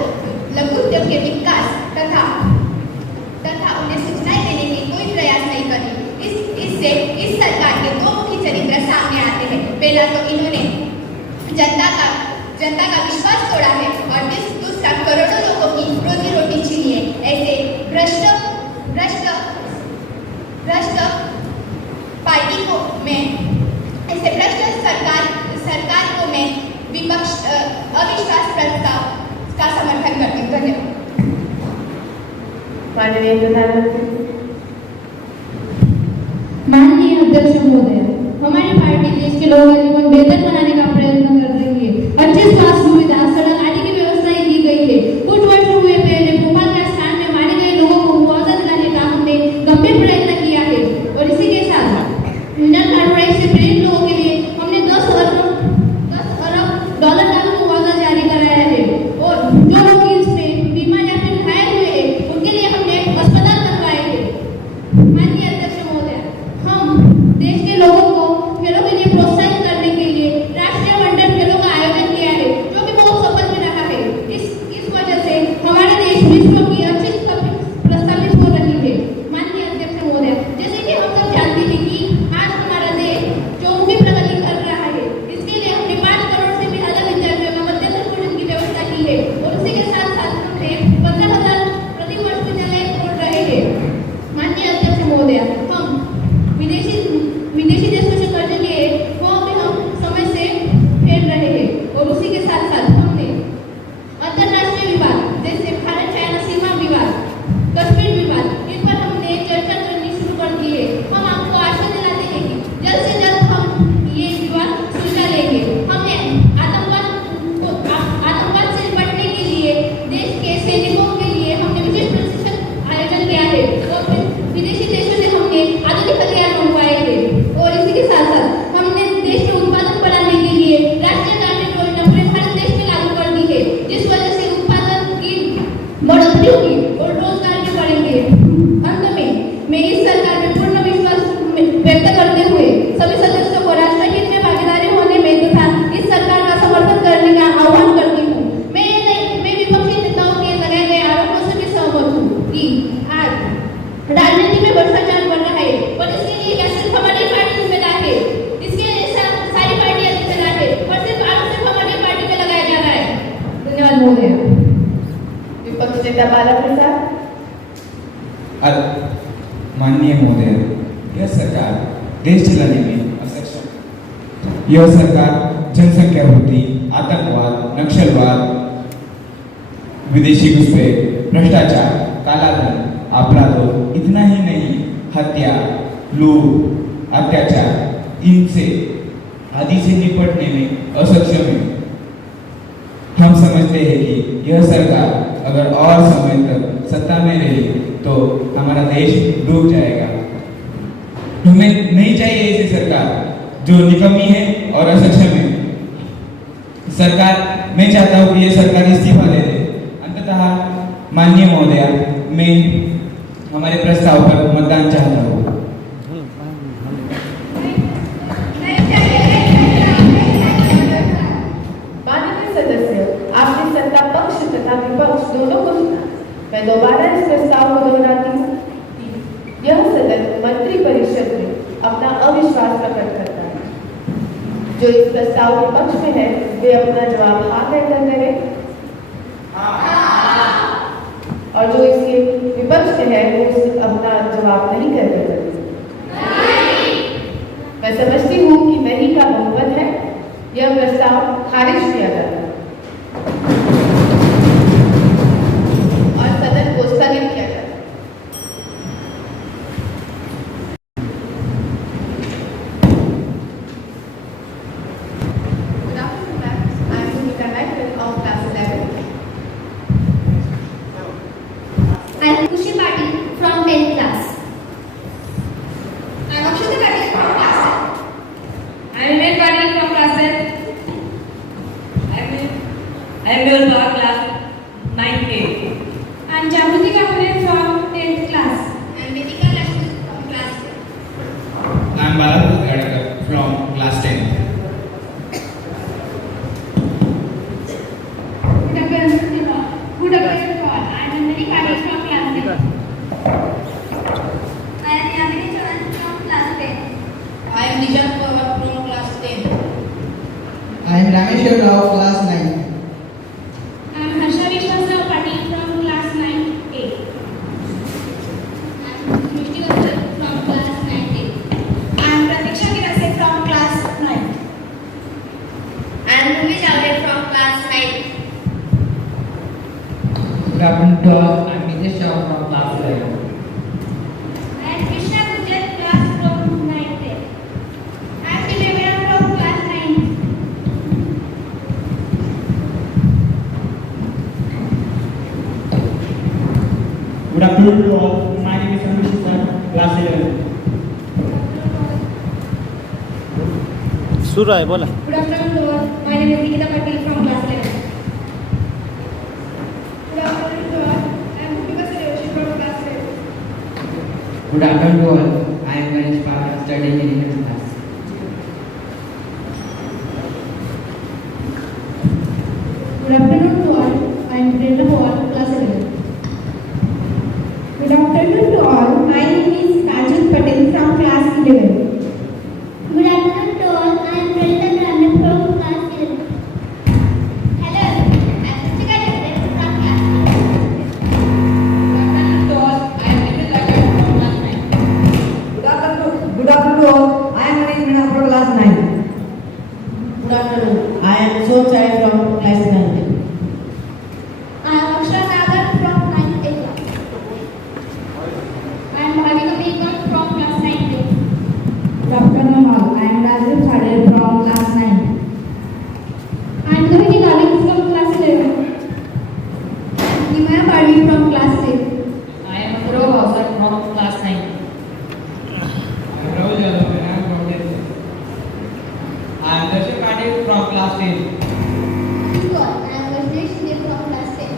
लघु उद्योग के विकास तथा उन्हें सूचनाएं देने की कोई प्रयास नहीं करी। इससे इस सरकार के दो मुख्य चरित्र सामने आते हैं। पहला तो इन्होंने जनता का विश्वास तोड़ा है और दूसरा करोड़ों लोगों की रोजी रोटी छीनी है। ऐसे भ्रष्ट पार्टी को मैं ऐसे भ्रष्ट सरकार को मैं अविश्वास प्रस्ताव का समर्थन करती हूँ। धन्यवाद। माननीय प्रधानमंत्री। माननीय अध्यक्ष महोदय, हमारी पार्टी देश के लोगों का जीवन बेहतर बनाने का प्रयत्न कर रही है। अच्छी स्वास्थ्य सुविधा, सड़क आदि की व्यवस्थाएं की गई है। कुछ वर्ष हुए पहले भोपाल के स्थान में मारे गए लोगों को मुआवजा दिलाने का हमने गंभीर प्रयत्न किया है और इसी के साथ यूनियन कार्बोरेट से पीड़ित लोगों के लिए हमने 10 अरब डॉलर का मुआवजा जारी कराया है और जो लोग इसमें बीमा या फिर घायल हुए हैं उनके लिए हमने अस्पताल बनवाए हैं। माननीय अध्यक्ष महोदय, हम देश के लोगों को खेलों के लिए प्रोत्साहित करने के लिए राष्ट्रीय वनडे खेलों का आयोजन किया है, जो कि बहुत सफल भी रहा है। इस वजह से हमारे देश विश्व की अच्छी प्रस्तावित हो रही है। माननीय अध्यक्ष महोदय, जैसे कि हम सब जानते हैं कि आज हमारा देश चौमुखी प्रगति कर रहा है, इसके लिए हमने 5 करोड़ से भी ज्यादा विद्यार्थियों में मध्याह्न भोजन की व्यवस्था की है और उसी के साथ साथ हमने 15,000 प्रति वर्ष विद्यालय खोल रहे हैं। माननीय अध्यक्ष महोदय, हम विदेशी देशों से कर्ज लिए वो भी हम समय से फेर रहे हैं और उसी के साथ साथ हमने अंतर्राष्ट्रीय विवाद जैसे भारत चाइना सीमा विवाद, कश्मीर विवाद, इन पर हमने चर्चा करनी शुरू कर दी है। हम आपको आशा दिलाते हैं कि जल्द से जल्द हम ये विवाद सुलझा लेंगे। हमने आतंकवाद से निपटने के लिए देश के सैनिकों के लिए हमने विशेष प्रशिक्षण आयोजन किया है और विदेशी देशों से हमने आधुनिक हथियार मंगवाए थे और इसी के साथ साथ हमने देश में उत्पादन बढ़ाने के लिए राष्ट्रीय ग्रामीण योजना पूरे भारत देश में लागू कर दी है, जिस वजह से उत्पादन की बढ़ोतरी होगी और रोजगार भी बढ़ेंगे। अंत में मैं इस सरकार में पूर्ण विश्वास व्यक्त करते हुए सभी सदस्यों को राष्ट्र हित में भागीदारी होने में तथा इस सरकार का समर्थन करने का आह्वान करती हूँ। मैं विपक्षी नेताओं के लगाए गए आरोपों से भी सहमत हूँ कि आज राजनीति में भ्रष्टाचार बढ़ रहा है, पर इसके लिए क्या सिर्फ हमारी पार्टी जिम्मेदार है? इसके लिए सारी पार्टियां जिम्मेदार है, पर सिर्फ हमारी पार्टी पे लगाया जा रहा है। धन्यवाद महोदय। विपक्ष नेता बाला प्रसाद। माननीय महोदय, यह सरकार देश चलाने में असक्षम। यह सरकार जनसंख्या वृद्धि, आतंकवाद, नक्सलवाद, विदेशी घुसपैठ, भ्रष्टाचार, कालाधन, अपराधों, इतना ही नहीं हत्या, लूट, अत्याचार, इनसे आदि से निपटने में असक्षम है। हम समझते हैं कि यह सरकार अगर और समय तक सत्ता में रही तो हमारा देश डूब जाएगा। हमें नहीं चाहिए ऐसी सरकार जो निकम्मी है और असक्षम है। सरकार, मैं चाहता हूँ कि यह सरकार इस्तीफा दे दे। अंततः माननीय महोदया, मैं हमारे प्रस्ताव पर मतदान चाहता हूँ। माननीय सदस्य, आपने सत्ता पक्ष तथा विपक्ष दोनों को सुना। मैं दोबारा इस प्रस्ताव को दोहराती हूँ कि यह सदन मंत्री परिषद में अपना अविश्वास प्रकट करता है। जो इस प्रस्ताव के पक्ष में है वे अपना जवाब हाँ कहकर करें और जो इसके विपक्ष में है वो अपना जवाब नहीं करके करें। मैं समझती हूँ कि नहीं का बहुमत है, यह प्रस्ताव खारिज किया जाता है और सदन को स्थगित किया जाता है। Good afternoon, ma'am. I am Bhumika Naik of class 11. I am Kushi Patil from 10th class. I am Akshata Patil from class 10. I am Mel Patil from class 10. I am Mel Bagh, class 9A. Dr. Paul. I am Nandini Patil from class 10. I am Yamini Chauhan from class 10. I am Nishan Pawar from class 10. I am Rameshwar Rao, class 9. I am Harsha Vishwasrao Patil from class 9A. I am Mishti Vatsal from class 9A. I am Pratiksha Girase from class 9. I am Bhumi Javade from class 9. Good afternoon to all. I am Nitesh Shah from class 11. I am Krishna Gujat class from 9th. I am Divya from class 9. Good afternoon to all. My name is Anush Sir, class 11. सुर रहा है बोला. Good afternoon to all. My name is Nikita Patil from class 11. Good afternoon to all. I am Bhumika Suresh from class 11. Good afternoon to all. I am Ganesh Pawar, studying in 11th class. Good afternoon to all. I am Prerna Pawar, class 11. Good afternoon to all. My name is Kajal Patel from class 11. Good afternoon to all. I am Pralita Brahman from class 11. Hello, I am Ruchika Jagdev from class 11. Good afternoon to all. I am Nikhil Rajan from class 9. Good afternoon to all. I am Manish Meena from class 9. Good afternoon. I am Sochai from class 9. I am Akshara Nagar from 9th A class. I am Bhavika Bekar from class 9th A. Good afternoon all. I am Rajiv Khade from class 9. I am Rohini Galik from class 11. Nimaya Parvi from class 10. I am Dhruv Bhavsar from class 9. I am Rahul Yadav and I am from 10th. I am Darshan Patil from class 10. Good. I am Vasudev Shinde from class 10.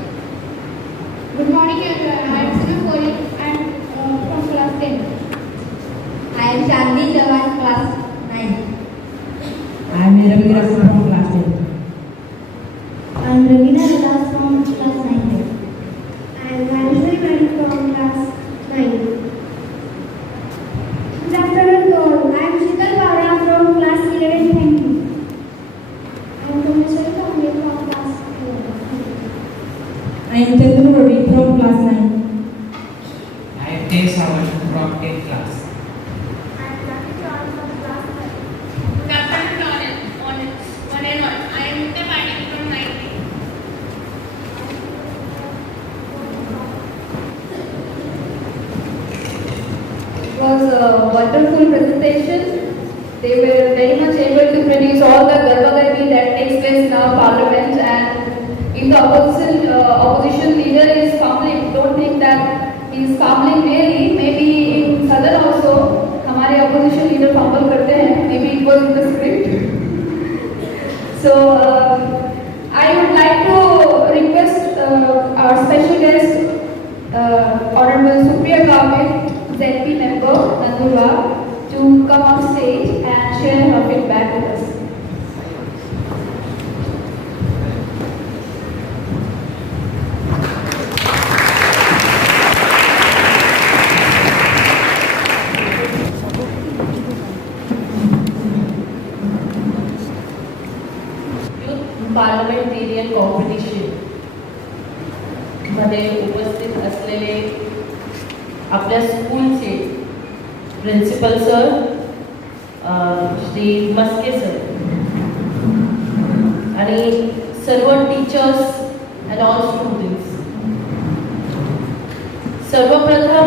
Good morning everyone. I am Sunil Kori and from class 10. I am Chandni Jawan, class 9. I am Ravi Grass from class 10. I am Ravina Vilas from class 9. I am Vanishwari Mani from class 9. Good afternoon to all. I am Shital Pawra from class 11. Thank you. I am Kameshwari Kamble from class 11. I am Chandru Ravi from class 9. I am Tej Sawan from 10th class. I am Lucky John from class 11. Good afternoon to all. One and all. I am Nitya Patil from 9th. It was a wonderful presentation. They were very much able to produce all the garbagandi that takes place in our parliament, and if the opposition leader is fumbling, don't think that he is fumbling really. Maybe in southern also हमारे opposition leader fumble करते हैं. Maybe it was in the script. So I would like to request our special guest, Honorable Supriya Gavit, ZP member Nandurbar, to come on stage and share her feedback with us. Parliamentarian competition मध्ये उपस्थित असलेले आपल्या स्कूलचे principal sir Shri Maske sir आणि सर्व teachers and all students, सर्वप्रथम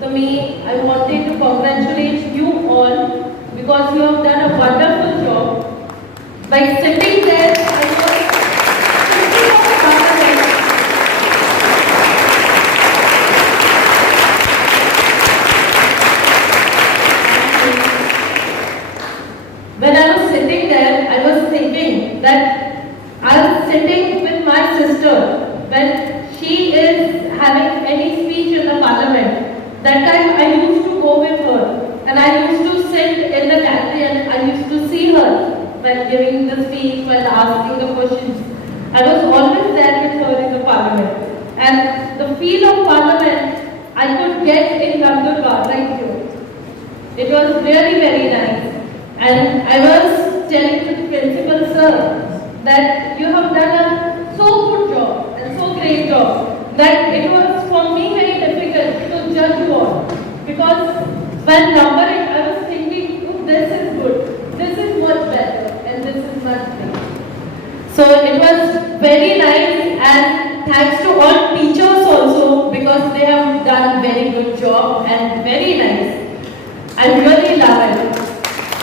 तर मी I wanted to congratulate you all because you have done a wonderful job by sitting there and thinking of parliament. When I was sitting there, I was thinking that I was sitting with my sister when she is having any speech in the parliament. That time I used to go with her and I used to sit in the gallery and I used to see her when giving the speech, when asking the questions. I was always there with her in the parliament. feel of parliament I could get in Nandurbar right here. It was really very nice. And I was telling to the principal sir that you have done a so good job and so great job that it was for me very difficult to judge you all. Because when numbering, I was thinking, oh, this is good, this is much better, and this is much better. So it was very nice, and thanks to all teachers also because they have done very good job and very nice. I really love it.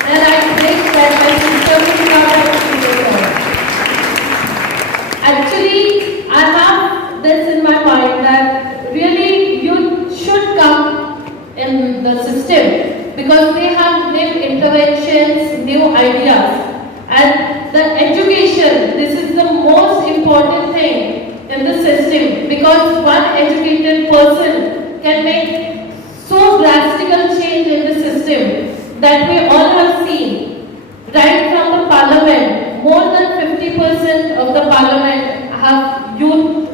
And I think that my sister will love it. Actually, I have this in my mind that really you should come in the system because they have new interventions, new ideas. And the education, this is the most important thing in the system because one educated person can make so drastical change in the system that we all have seen. Right from the parliament, more than 50% of the parliament have youth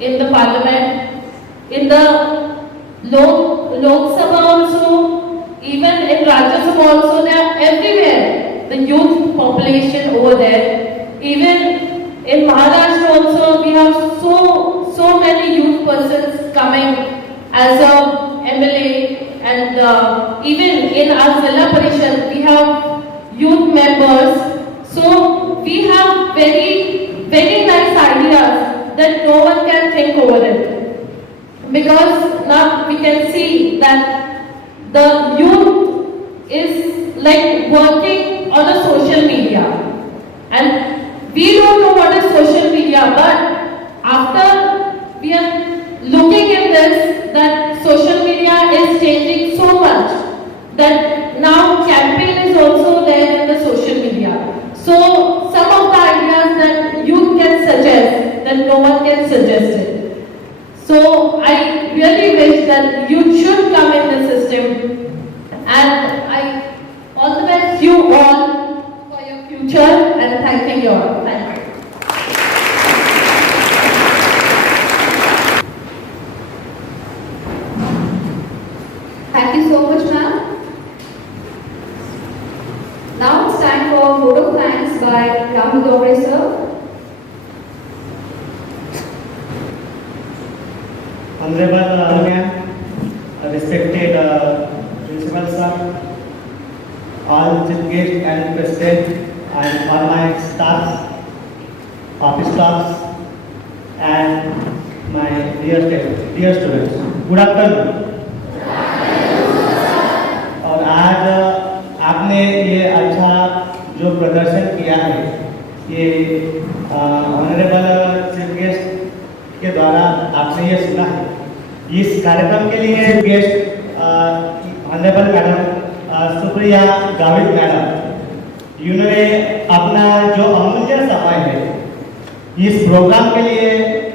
in the parliament. In the Lok Sabha also, even in Rajya Sabha also, they are everywhere. The youth population over there. Even in Maharashtra also, we have so many youth persons coming as a MLA, and even in our Zilla Parishad, we have youth members. So we have very nice ideas that no one can think over it. Because now we can see that the youth is like working on a social media. And we don't know what is social media, but after we are looking in this, that social media is changing so much that now campaign is also there in the social media. So some of the ideas that you can suggest, that no one can suggest it. So I really wish that you should come in the system, and I all the best you all for your future, and thanking you all. Thank you. Thank you so much, ma'am. Now it's time for vote of thanks by Rahul Dogre sir. Honorable respected principal sir, all chief guests and president, and all my staffs, office staffs, and my dear students. Good afternoon. और आज आपने ये अच्छा जो प्रदर्शन किया है, ये ऑनरेबल चीफ गेस्ट के द्वारा आपने ये सुना है। इस कार्यक्रम के लिए guest honourable madam Supriya Gavit madam, इन्होंने अपना जो अमूल्य समय है इस प्रोग्राम के लिए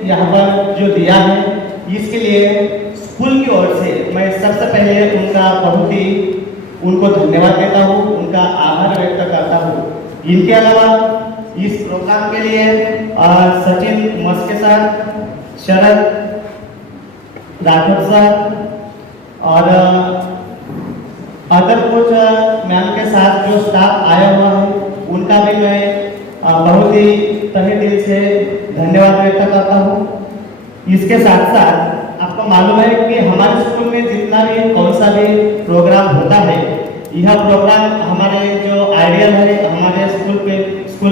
यहाँ पर जो दिया है, इसके लिए स्कूल की ओर से मैं सबसे पहले उनको धन्यवाद देता हूँ, उनका आभार व्यक्त करता हूँ। इनके अलावा इस प्रोग्राम के लिए सचिन मस्के सर, शरद राठौर सर और अदर कुछ मैम के साथ जो स्टाफ आया हुआ है, उनका भी मैं बहुत ही तहे दिल से धन्यवाद व्यक्त करता हूँ। इसके साथ साथ आपको मालूम है कि हमारे स्कूल में जितना भी कौन सा भी प्रोग्राम होता है, यह प्रोग्राम हमारे जो आइडियल है, हमारे स्कूल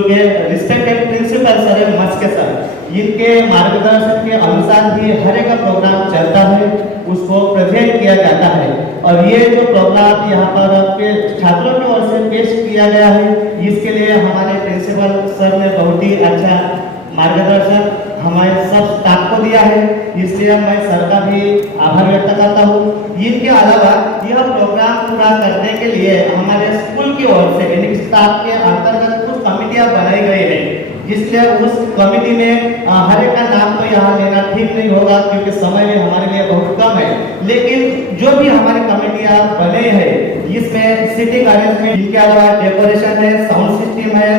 के respected principal sir Maske sir, इनके मार्गदर्शन के अनुसार ही हर एक प्रोग्राम चलता है, उसको प्रेजेंट किया जाता है। और ये जो प्रोग्राम यहाँ पर छात्रों की ओर से पेश किया गया है, इसके लिए हमारे प्रिंसिपल सर ने बहुत ही अच्छा मार्गदर्शन हमारे सब स्टाफ को दिया है, इसलिए मैं सर का भी आभार व्यक्त करता हूँ। इनके अलावा यह प्रोग्राम पूरा करने के लिए हमारे स्कूल की ओर से यानी स्टाफ के अंतर्गत कुछ कमिटियां बनाई गई है, इसलिए उस कमिटी में हर एक का नाम तो यहाँ लेना ठीक नहीं होगा क्योंकि समय भी हमारे लिए बहुत कम है, लेकिन जो भी हमारे कमिटियां बने हैं इसमें सीटिंग अरेंजमेंट, इनके अलावा डेकोरेशन है, साउंड सिस्टम है,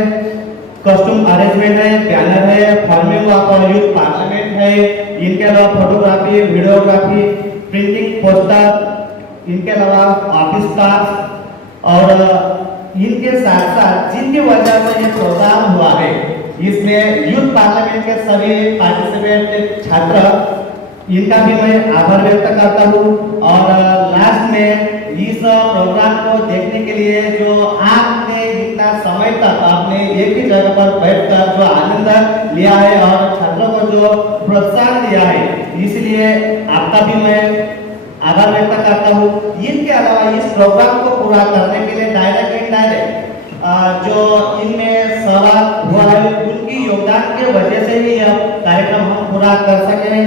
कॉस्ट्यूम अरेंजमेंट है, बैनर है, फार्मिंग ऑफ यूथ पार्लियामेंट है, इनके अलावा फोटोग्राफी, वीडियोग्राफी, प्रिंटिंग, पोस्टर, इनके अलावा ऑफिस स्टाफ और इनके साथ साथ जिनकी वजह से ये प्रोग्राम हुआ है, इसमें यूथ पार्लियामेंट के सभी पार्टिसिपेंट छात्र, इनका भी मैं आभार व्यक्त करता हूँ। और लास्ट में इस प्रोग्राम को देखने के लिए जो आपने इतना समय तक आपने एक ही जगह पर बैठकर जो आनंद लिया है और छात्रों को जो प्रोत्साहन दिया है, इसलिए आपका भी मैं आभार व्यक्त करता हूँ। इनके अलावा इस प्रोग्राम को पूरा करने के लिए डायरेक्ट इनडायरेक्ट जो इनमें सहभाग हुआ है, उनकी योगदान के वजह से ही यह कार्यक्रम हम पूरा कर सके हैं,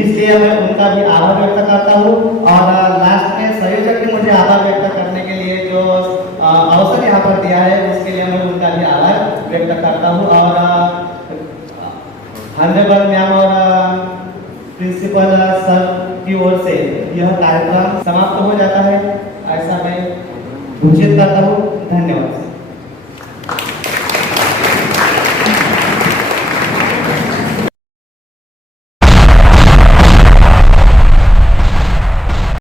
इसलिए मैं उनका भी आभार व्यक्त करता हूँ। और लास्ट में संयोजक ने मुझे आभार व्यक्त करने के लिए जो अवसर यहाँ पर दिया है, उसके लिए मैं उनका भी आभार व्यक्त करता हूँ। और ऑनरेबल मैम और प्रिंसिपल सर की ओर से यह कार्यक्रम समाप्त हो जाता है, ऐसा मैं घोषित करता हूँ। धन्यवाद।